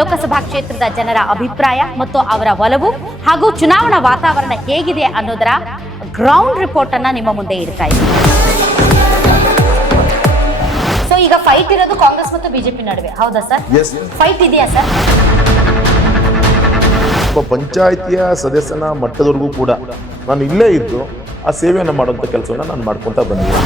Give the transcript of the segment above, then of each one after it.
ಲೋಕಸಭಾ ಕ್ಷೇತ್ರದ ಜನರ ಅಭಿಪ್ರಾಯ ಮತ್ತು ಅವರ ಒಲವು ಹಾಗೂ ಚುನಾವಣಾ ವಾತಾವರಣ ಹೇಗಿದೆ ಅನ್ನೋದರ ಗ್ರೌಂಡ್ ರಿಪೋರ್ಟ್ ಅನ್ನ ನಿಮ್ಮ ಮುಂದೆ ಇಡ್ತಾ ಇದ್ದೀವಿ. ಸೊ ಈಗ ಫೈಟ್ ಇರೋದು ಕಾಂಗ್ರೆಸ್ ಮತ್ತು ಬಿಜೆಪಿ ನಡುವೆ, ಹೌದಾ ಸರ್? ಫೈಟ್ ಇದೆಯಾ ಸರ್? ಪಂಚಾಯಿತಿಯ ಸದಸ್ಯನ ಮಟ್ಟದವರೆಗೂ ಕೂಡ ನಾನು ಇಲ್ಲೇ ಇದ್ದು ಆ ಸೇವೆಯನ್ನು ಮಾಡುವಂತ ಕೆಲಸವನ್ನ ನಾನು ಮಾಡ್ಕೊಂತ ಬಂದಿದ್ದೆ.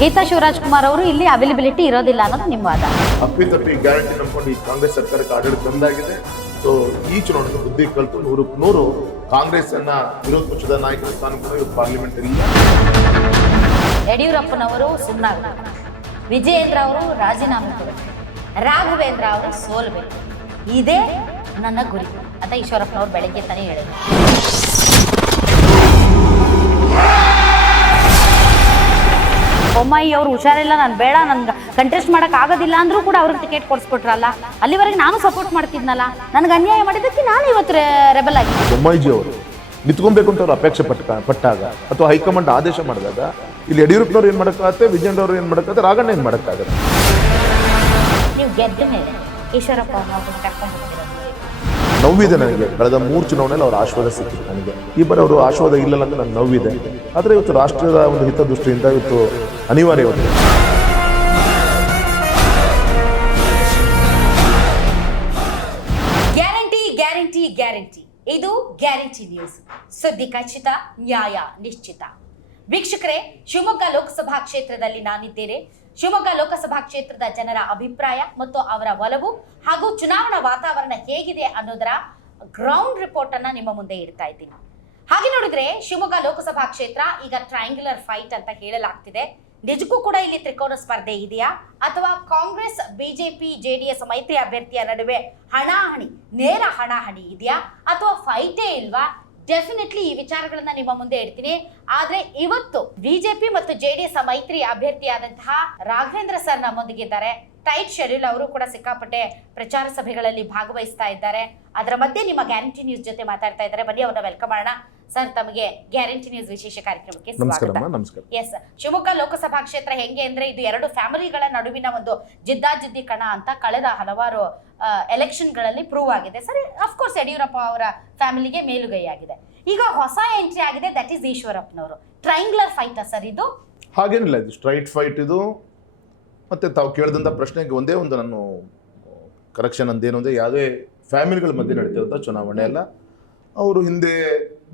ಗೀತಾ ಶಿವರಾಜ್ ಕುಮಾರ್ ಅವರು ಇಲ್ಲಿ ಅವೈಲಬಿಲಿಟಿ ಇರೋದಿಲ್ಲ ಅನ್ನೋದು ನಿಮ್ಮ ವಾದ. ಅಪ್ಪಿತಪ್ಪಿ ಗ್ಯಾರಂಟಿ ನಂಬ್ಕೊಂಡು ಈ ಕಾಂಗ್ರೆಸ್ ಸರ್ಕಾರಕ್ಕೆ ಆಡಳಿತ ತಂದಾಗಿದೆ. ಸೊ ಈ ಚುನಾವಣೆ ಬುದ್ಧಿ ಕಲಿತು 100% ಕಾಂಗ್ರೆಸ್ ಅನ್ನ ವಿರೋಧ ಪಕ್ಷದ ನಾಯಕರ ಸ್ಥಾನ ಕೂಡ ಪಾರ್ಲಿಮೆಂಟ್ ಇಲ್ಲ. ಯಡಿಯೂರಪ್ಪನವರು ಸುಮ್ಮನಾಗ, ವಿಜಯೇಂದ್ರ ಅವರು ರಾಜೀನಾಮೆ ಕೊಡಬೇಕು, ರಾಘವೇಂದ್ರ ಅವರು ಸೋಲ್ಬೇಕು, ಇದೇ ನನ್ನ ಗುರಿ ಅಂತ ಈಶ್ವರಪ್ಪನವರು ಬೆಳಗ್ಗೆ ತಾನೇ ಹೇಳಿದ್ರು. ಬೊಮ್ಮಾಯಿ ಅವರು ಹುಷಾರಿಲ್ಲ, ನಾನು ಬೇಡ, ನನ್ಗೆ ಕಂಟೆಸ್ಟ್ ಮಾಡಕ್ ಆಗೋದಿಲ್ಲ ಅಂದ್ರೂ ಕೂಡ ಅವ್ರಿಗೆ ಟಿಕೆಟ್ ಕೊಡಿಸ್ಕೊಟ್ರಲ್ಲ. ಅಲ್ಲಿವರೆಗೆ ನಾನು ಸಪೋರ್ಟ್ ಮಾಡ್ತಿದ್ನಲ್ಲ, ನನಗೆ ಅನ್ಯಾಯ ಮಾಡಿದ್ದಕ್ಕೆ ನಾನು ಇವತ್ತು ರೆಬಲ್ ಆಗಿ. ಬೊಮ್ಮಾಯಿಜಿ ಅವರು ನಿಂತ್ಕೊಬೇಕು ಅಂತ ಅವ್ರು ಅಪೇಕ್ಷೆ ಪಟ್ಟಾಗ ಅಥವಾ ಹೈಕಮಾಂಡ್ ಆದೇಶ ಮಾಡಿದಾಗ ಇಲ್ಲಿ ಯಡಿಯೂರಪ್ಪನವ್ರು ಏನ್ ಮಾಡಕ್ಕಾಗತ್ತೆ, ವಿಜಯೇಂದ್ರ ಅವ್ರು ಏನ್ ಮಾಡಕ್ಕಾಗತ್ತೆ, ರಾಘಣ್ಣ ಏನ್ ಮಾಡಕ್ಕಾಗತ್ತೆ? ನೀವು ಗೆದ್ದ ಮೇಲೆ ಈಶ್ವರಪ್ಪ ನೋವಿದೆ ನನಗೆ. ಕಳೆದ 3 ಚುನಾವಣೆಯಲ್ಲಿ ಅವ್ರ ಆಶೀರ್ವಾದ ಸಿಕ್ಕಿದೆ ನನಗೆ. ಈ ಬಾರಿ ಅವರು ಆಶೀರ್ವಾದ ಇಲ್ಲ ಅಂತ ನನಗೆ ನೋವಿದೆ. ಆದರೆ ಇವತ್ತು ರಾಷ್ಟ್ರದ ಒಂದು ಹಿತದೃಷ್ಟಿಯಿಂದ ಇವತ್ತು ಅನಿವಾರ್ಯವಾಗಿದೆ. ಗ್ಯಾರಂಟಿ ಗ್ಯಾರಂಟಿ ಗ್ಯಾರಂಟಿ, ಇದು ಗ್ಯಾರಂಟಿ ನ್ಯೂಸ್. ಸುದ್ದಿ ಖಚಿತ, ನ್ಯಾಯ ನಿಶ್ಚಿತ. ವೀಕ್ಷಕರೇ, ಶಿವಮೊಗ್ಗ ಲೋಕಸಭಾ ಕ್ಷೇತ್ರದಲ್ಲಿ ನಾನಿದ್ದೇನೆ. ಶಿವಮೊಗ್ಗ ಲೋಕಸಭಾ ಕ್ಷೇತ್ರದ ಜನರ ಅಭಿಪ್ರಾಯ ಮತ್ತು ಅವರ ಒಲವು ಹಾಗೂ ಚುನಾವಣಾ ವಾತಾವರಣ ಹೇಗಿದೆ ಅನ್ನೋದರ ಗ್ರೌಂಡ್ ರಿಪೋರ್ಟ್ ಅನ್ನ ನಿಮ್ಮ ಮುಂದೆ ಇಡ್ತಾ ಇದ್ದೀನಿ. ಹಾಗೆ ನೋಡಿದ್ರೆ ಶಿವಮೊಗ್ಗ ಲೋಕಸಭಾ ಕ್ಷೇತ್ರ ಈಗ ಟ್ರಯಾಂಗ್ಯುಲರ್ ಫೈಟ್ ಅಂತ ಹೇಳಲಾಗ್ತಿದೆ. ನಿಜಕ್ಕೂ ಕೂಡ ಇಲ್ಲಿ ತ್ರಿಕೋನ ಸ್ಪರ್ಧೆ ಇದೆಯಾ ಅಥವಾ ಕಾಂಗ್ರೆಸ್, ಬಿಜೆಪಿ, ಜೆಡಿಎಸ್ ಮೈತ್ರಿ ಅಭ್ಯರ್ಥಿಯ ನಡುವೆ ಹಣಾಹಣಿ, ನೇರ ಹಣಾಹಣಿ ಇದೆಯಾ ಅಥವಾ ಫೈಟೇ ಇಲ್ವಾ? ಡೆಫಿನೆಟ್ಲಿ ಈ ವಿಚಾರಗಳನ್ನ ನಿಮ್ಮ ಮುಂದೆ ಇಡ್ತೀನಿ. ಆದ್ರೆ ಇವತ್ತು ಬಿಜೆಪಿ ಮತ್ತು ಜೆಡಿಎಸ್ ಮೈತ್ರಿ ಅಭ್ಯರ್ಥಿಯಾದಂತಹ ರಾಘವೇಂದ್ರ ಸರ್ ನಮ್ಮೊಂದಿಗಿದ್ದಾರೆ. ಟೈಟ್ ಶೆಡ್ಯೂಲ್, ಅವರು ಕೂಡ ಸಿಕ್ಕಾಪಟ್ಟೆ ಪ್ರಚಾರ ಸಭೆಗಳಲ್ಲಿ ಭಾಗವಹಿಸ್ತಾ ಇದ್ದಾರೆ. ಅದರ ಮಧ್ಯೆ ನಿಮ್ಮ ಗ್ಯಾರಂಟಿ ನ್ಯೂಸ್ ಜೊತೆ ಮಾತಾಡ್ತಾ ಇದ್ದಾರೆ. ಬನ್ನಿ ಅವರನ್ನ ವೆಲ್ಕಮ್ ಮಾಡೋಣ. ಸರ್, ತಮಗೆ ಗ್ಯಾರಂಟಿ ನ್ಯೂಸ್ ವಿಶೇಷ ಕಾರ್ಯಕ್ರಮಕ್ಕೆ ಸ್ವಾಗತ. ಎಸ್, ಶಿವಮೊಗ್ಗ ಲೋಕಸಭಾ ಕ್ಷೇತ್ರ ಹೆಂಗೆ ಅಂದ್ರೆ ಇದು 2 ಫ್ಯಾಮಿಲಿಗಳ ನಡುವಿನ ಒಂದು ಜಿದ್ದಾಜಿದ್ದಿ ಕಣ ಅಂತ ಕಳೆದ ಹಲವಾರು ಎಲೆಕ್ಷನ್ ಗಳಲ್ಲಿ ಪ್ರೂವ್ ಆಗಿದೆ. ಸರಿ, ಅಫ್ಕೋರ್ಸ್ ಯಡಿಯೂರಪ್ಪ ಅವರ ಫ್ಯಾಮಿಲಿಗೆ ಮೇಲುಗೈ ಆಗಿದೆ. ಈಗ ಹೊಸ ಎಂಟ್ರಿ ಆಗಿದೆ, ದಟ್ ಈಸ್ ಈಶ್ವರಪ್ಪನವರು. ಟ್ರಯಾಂಗ್ಯುಲರ್ ಫೈಟ್ ಸರ್ ಇದು? ಹಾಗೇನಿಲ್ಲ, ಇದು ಸ್ಟ್ರೈಟ್ ಫೈಟ್ ಇದು. ಮತ್ತೆ ತಾವು ಕೇಳಿದಂಥ ಪ್ರಶ್ನೆಗೆ ಒಂದೇ ಒಂದು ನಾನು ಕರೆಕ್ಷನ್ ಅಂದೇನು ಅಂದರೆ, ಯಾವುದೇ ಫ್ಯಾಮಿಲಿಗಳ ಮಧ್ಯೆ ನಡೀತಿರೋಂಥ ಚುನಾವಣೆ ಅಲ್ಲ. ಅವರು ಹಿಂದೆ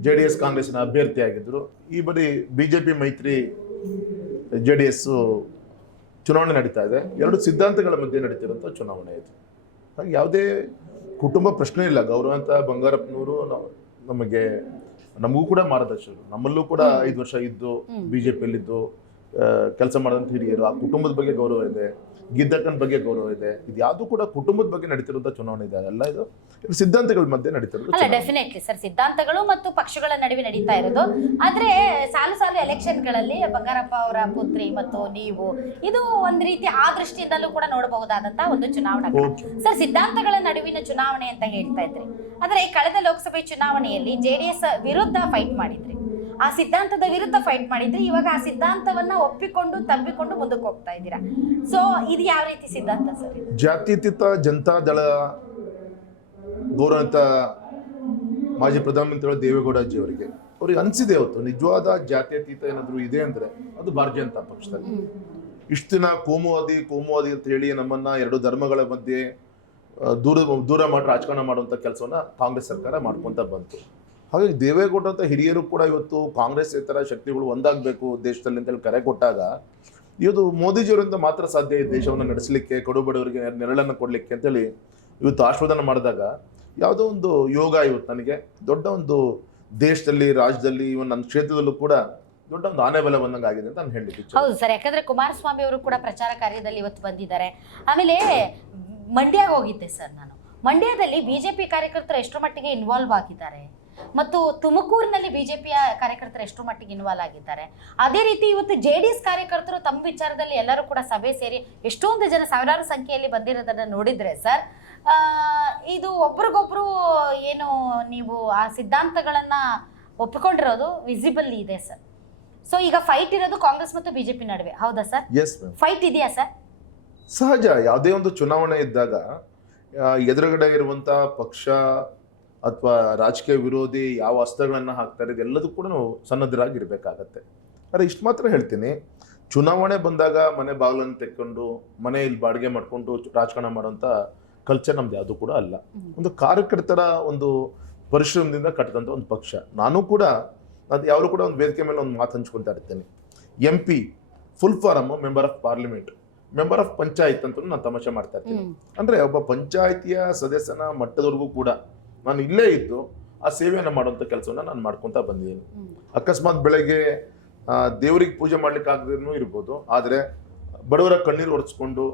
JDS ಕಾಂಗ್ರೆಸ್ನ ಅಭ್ಯರ್ಥಿ ಆಗಿದ್ದರು. ಈ ಬಾರಿ BJP ಮೈತ್ರಿ JDS ಚುನಾವಣೆ ನಡೀತಾ ಇದೆ. 2 ಸಿದ್ಧಾಂತಗಳ ಮಧ್ಯೆ ನಡೀತಿರೋಂಥ ಚುನಾವಣೆ ಇದು. ಹಾಗೆ ಯಾವುದೇ ಕುಟುಂಬ ಪ್ರಶ್ನೆ ಇಲ್ಲ. ಗೌರವಂತ ಬಂಗಾರಪ್ಪನವರು ನಮಗೂ ಕೂಡ ಮಾರ್ಗದರ್ಶಕರು. ನಮ್ಮಲ್ಲೂ ಕೂಡ 5 ವರ್ಷ ಇದ್ದು BJPಯಲ್ಲಿದ್ದು ಕೆಲಸ ಮಾಡಿದಂಥ ಹಿರಿಯರು. ಆ ಕುಟುಂಬದ ಬಗ್ಗೆ ಗೌರವ ಇದೆ, ಗಿದ್ದಕ್ಕನ ಬಗ್ಗೆ ಗೌರವ ಇದೆ. ಇದು ಯಾವುದು ಕೂಡ ಕುಟುಂಬದ ಬಗ್ಗೆ ನಡೀತಿರುವಂತ ಚುನಾವಣೆ ಇದೆ ಅಲ್ಲ, ಇದು ಸಿದ್ಧಾಂತಗಳ ಮಧ್ಯೆ ನಡೀತಿರೋದು. ಅಲ್ಲ, ಡೆಫಿನೆಟ್ಲಿ ಸರ್, ಸಿದ್ಧಾಂತಗಳು ಮತ್ತು ಪಕ್ಷಗಳ ನಡುವೆ ನಡೀತಾ ಇರೋದು. ಆದ್ರೆ ಸಾಲು ಎಲೆಕ್ಷನ್ಗಳಲ್ಲಿ ಬಂಗಾರಪ್ಪ ಅವರ ಪುತ್ರಿ ಮತ್ತು ನೀವು, ಇದು ಒಂದ್ ರೀತಿ ಆ ದೃಷ್ಟಿಯಿಂದಲೂ ಕೂಡ ನೋಡಬಹುದಾದಂತಹ ಒಂದು ಚುನಾವಣಾ. ಸರ್, ಸಿದ್ಧಾಂತಗಳ ನಡುವಿನ ಚುನಾವಣೆ ಅಂತ ಹೇಳ್ತಾ ಇದ್ರಿ. ಆದ್ರೆ ಕಳೆದ ಲೋಕಸಭೆ ಚುನಾವಣೆಯಲ್ಲಿ JDS ವಿರುದ್ಧ ಫೈಟ್ ಮಾಡಿದ್ರಿ, ಆ ಸಿದ್ಧಾಂತದ ವಿರುದ್ಧ ಫೈಟ್ ಮಾಡಿದ್ರಿ. ಇವಾಗ ಆ ಸಿದ್ಧಾಂತವನ್ನ ಒಪ್ಪಿಕೊಂಡು ತಬ್ಬಿಕೊಂಡು ಮುಂದಕ್ಕೆ ಹೋಗ್ತಾ ಇದ್ದೀರಾ. ಸೊ ಇದು ಯಾವ ರೀತಿ ಸಿದ್ಧಾಂತ ಸರ್? ಜಾತ್ಯತೀತ ಜನತಾ ದಳ ಗೌರವಿತ ಮಾಜಿ ಪ್ರಧಾನಮಂತ್ರಿ ದೇವೇಗೌಡಜಿ ಅವರಿಗೆ ಅನಿಸಿದೆ ಹೊತ್ತು ನಿಜವಾದ ಜಾತ್ಯತೀತ ಏನಾದ್ರು ಇದೆ ಅಂದ್ರೆ ಅದು ಭಾರತೀಯ ಜನತಾ ಪಕ್ಷದಲ್ಲಿ. ಇಷ್ಟು ದಿನ ಕೋಮುವಾದಿ ಅಂತ ಹೇಳಿ ನಮ್ಮನ್ನ 2 ಧರ್ಮಗಳ ಮಧ್ಯೆ ದೂರ ಮಾಡಿ ರಾಜಕಾರಣ ಮಾಡುವಂತ ಕೆಲಸವನ್ನ ಕಾಂಗ್ರೆಸ್ ಸರ್ಕಾರ ಮಾಡ್ಕೊಂತ ಬಂತು. ಹಾಗಾಗಿ ದೇವೇಗೌಡ ಅಂತ ಹಿರಿಯರು ಕೂಡ ಇವತ್ತು ಕಾಂಗ್ರೆಸ್ ಇತರ ಶಕ್ತಿಗಳು ಒಂದಾಗಬೇಕು ದೇಶದಲ್ಲಿ ಅಂತೇಳಿ ಕರೆ ಕೊಟ್ಟಾಗ, ಇವತ್ತು ಮೋದಿಜಿಯವರಿಂದ ಮಾತ್ರ ಸಾಧ್ಯ ಈ ದೇಶವನ್ನು ನಡೆಸಲಿಕ್ಕೆ, ಕಡುಬಡವರಿಗೆ ನೆರಳನ್ನು ಕೊಡಲಿಕ್ಕೆ ಅಂತೇಳಿ ಇವತ್ತು ಆಶೀರ್ವಾದನ ಮಾಡಿದಾಗ, ಯಾವುದೋ ಒಂದು ಯೋಗ ಇವತ್ತು ನನಗೆ ದೊಡ್ಡ ಒಂದು ದೇಶದಲ್ಲಿ, ರಾಜ್ಯದಲ್ಲಿ, ಇವನ್ ನನ್ನ ಕ್ಷೇತ್ರದಲ್ಲೂ ಕೂಡ ದೊಡ್ಡ ಒಂದು ಆನೆ ಬಲ ಬಂದಂಗೆ ಆಗಿದೆ ಅಂತ ನಾನು ಹೇಳಲಿಕ್ಕೆ. ಹೌದು ಸರ್, ಯಾಕಂದ್ರೆ ಕುಮಾರಸ್ವಾಮಿ ಅವರು ಕೂಡ ಪ್ರಚಾರ ಕಾರ್ಯದಲ್ಲಿ ಇವತ್ತು ಬಂದಿದ್ದಾರೆ. ಆಮೇಲೆ ಮಂಡ್ಯಗೆ ಹೋಗಿದ್ದೆ ಸರ್ ನಾನು. ಮಂಡ್ಯದಲ್ಲಿ ಬಿಜೆಪಿ ಕಾರ್ಯಕರ್ತರು ಎಷ್ಟರ ಮಟ್ಟಿಗೆ ಇನ್ವಾಲ್ವ್ ಆಗಿದ್ದಾರೆ ಮತ್ತು ತುಮಕೂರಿನಲ್ಲಿ ಬಿಜೆಪಿಯ ಕಾರ್ಯಕರ್ತರು ಎಷ್ಟು ಮಟ್ಟಿಗೆ ಇನ್ವಾಲ್ವ್ ಆಗಿದ್ದಾರೆ. ಅದೇ ರೀತಿ ಇವತ್ತು JDS ಕಾರ್ಯಕರ್ತರು ತಮ್ಮ ವಿಚಾರದಲ್ಲಿ ಎಲ್ಲರೂ ಕೂಡ ಸಭೆ ಸೇರಿ ಎಷ್ಟೊಂದು ಜನ ಸಾವಿರಾರು ಸಂಖ್ಯೆಯಲ್ಲಿ ಬಂದಿರೋದನ್ನ ನೋಡಿದ್ರೆ ಸರ್, ಇದು ಒಬ್ರಿಗೊಬ್ರು ಏನು ನೀವು ಆ ಸಿದ್ಧಾಂತಗಳನ್ನ ಒಪ್ಪಿಕೊಂಡಿರೋದು ವಿಸಿಬಲ್ ಇದೆ ಸರ್. ಸೊ ಈಗ ಫೈಟ್ ಇರೋದು ಕಾಂಗ್ರೆಸ್ ಮತ್ತು ಬಿಜೆಪಿ ನಡುವೆ, ಹೌದಾ ಸರ್? Yes ma'am. ಫೈಟ್ ಇದೆಯಾ ಸರ್? ಸಹಜ. ಯಾವುದೇ ಒಂದು ಚುನಾವಣೆ ಇದ್ದಾಗ ಎದುರುಗಡೆ ಇರುವಂಥ ಪಕ್ಷ ಅಥವಾ ರಾಜಕೀಯ ವಿರೋಧಿ ಯಾವ ಅಸ್ತ್ರಗಳನ್ನು ಹಾಕ್ತಾರೆ ಇದೆಲ್ಲದೂ ಕೂಡ ನಾವು ಸನ್ನದ್ಧರಾಗಿರ್ಬೇಕಾಗತ್ತೆ. ಆದರೆ ಇಷ್ಟು ಮಾತ್ರ ಹೇಳ್ತೀನಿ, ಚುನಾವಣೆ ಬಂದಾಗ ಮನೆ ಬಾಗಿಲನ್ನು ತೆಕ್ಕೊಂಡು ಮನೆಯಲ್ಲಿ ಬಾಡಿಗೆ ಮಾಡಿಕೊಂಡು ರಾಜಕಾರಣ ಮಾಡೋಂಥ ಕಲ್ಚರ್ ನಮ್ದು ಯಾವುದು ಕೂಡ ಅಲ್ಲ. ಒಂದು ಕಾರ್ಯಕರ್ತರ ಒಂದು ಪರಿಶ್ರಮದಿಂದ ಕಟ್ಟಿದಂಥ ಒಂದು ಪಕ್ಷ. ನಾನು ಕೂಡ ಅದು ಯಾರು ಕೂಡ ಒಂದು ವೇದಿಕೆ ಮೇಲೆ ಒಂದು ಮಾತು ಹಂಚ್ಕೊತಾ ಇರ್ತೇನೆ. MP full form member of parliament, member of panchayat ಅಂತ ನಾನು ತಮಾಷೆ ಮಾಡ್ತಾ ಇರ್ತೀನಿ. ಅಂದರೆ ಒಬ್ಬ ಪಂಚಾಯಿತಿಯ ಸದಸ್ಯನ ಮಟ್ಟದವರೆಗೂ ಕೂಡ ನಾನು ಇಲ್ಲೇ ಇದ್ದು ಆ ಸೇವೆಯನ್ನು ಮಾಡುವಂಥ ಕೆಲಸವನ್ನು ನಾನು ಮಾಡ್ಕೊತಾ ಬಂದಿದ್ದೀನಿ. ಅಕಸ್ಮಾತ್ ಬೆಳಗ್ಗೆ ದೇವರಿಗೆ ಪೂಜೆ ಮಾಡ್ಲಿಕ್ಕೆ ಆಗದೇನೂ ಇರ್ಬೋದು, ಆದರೆ ಬಡವರ ಕಣ್ಣೀರು ಒರೆಸ್ಕೊಂಡು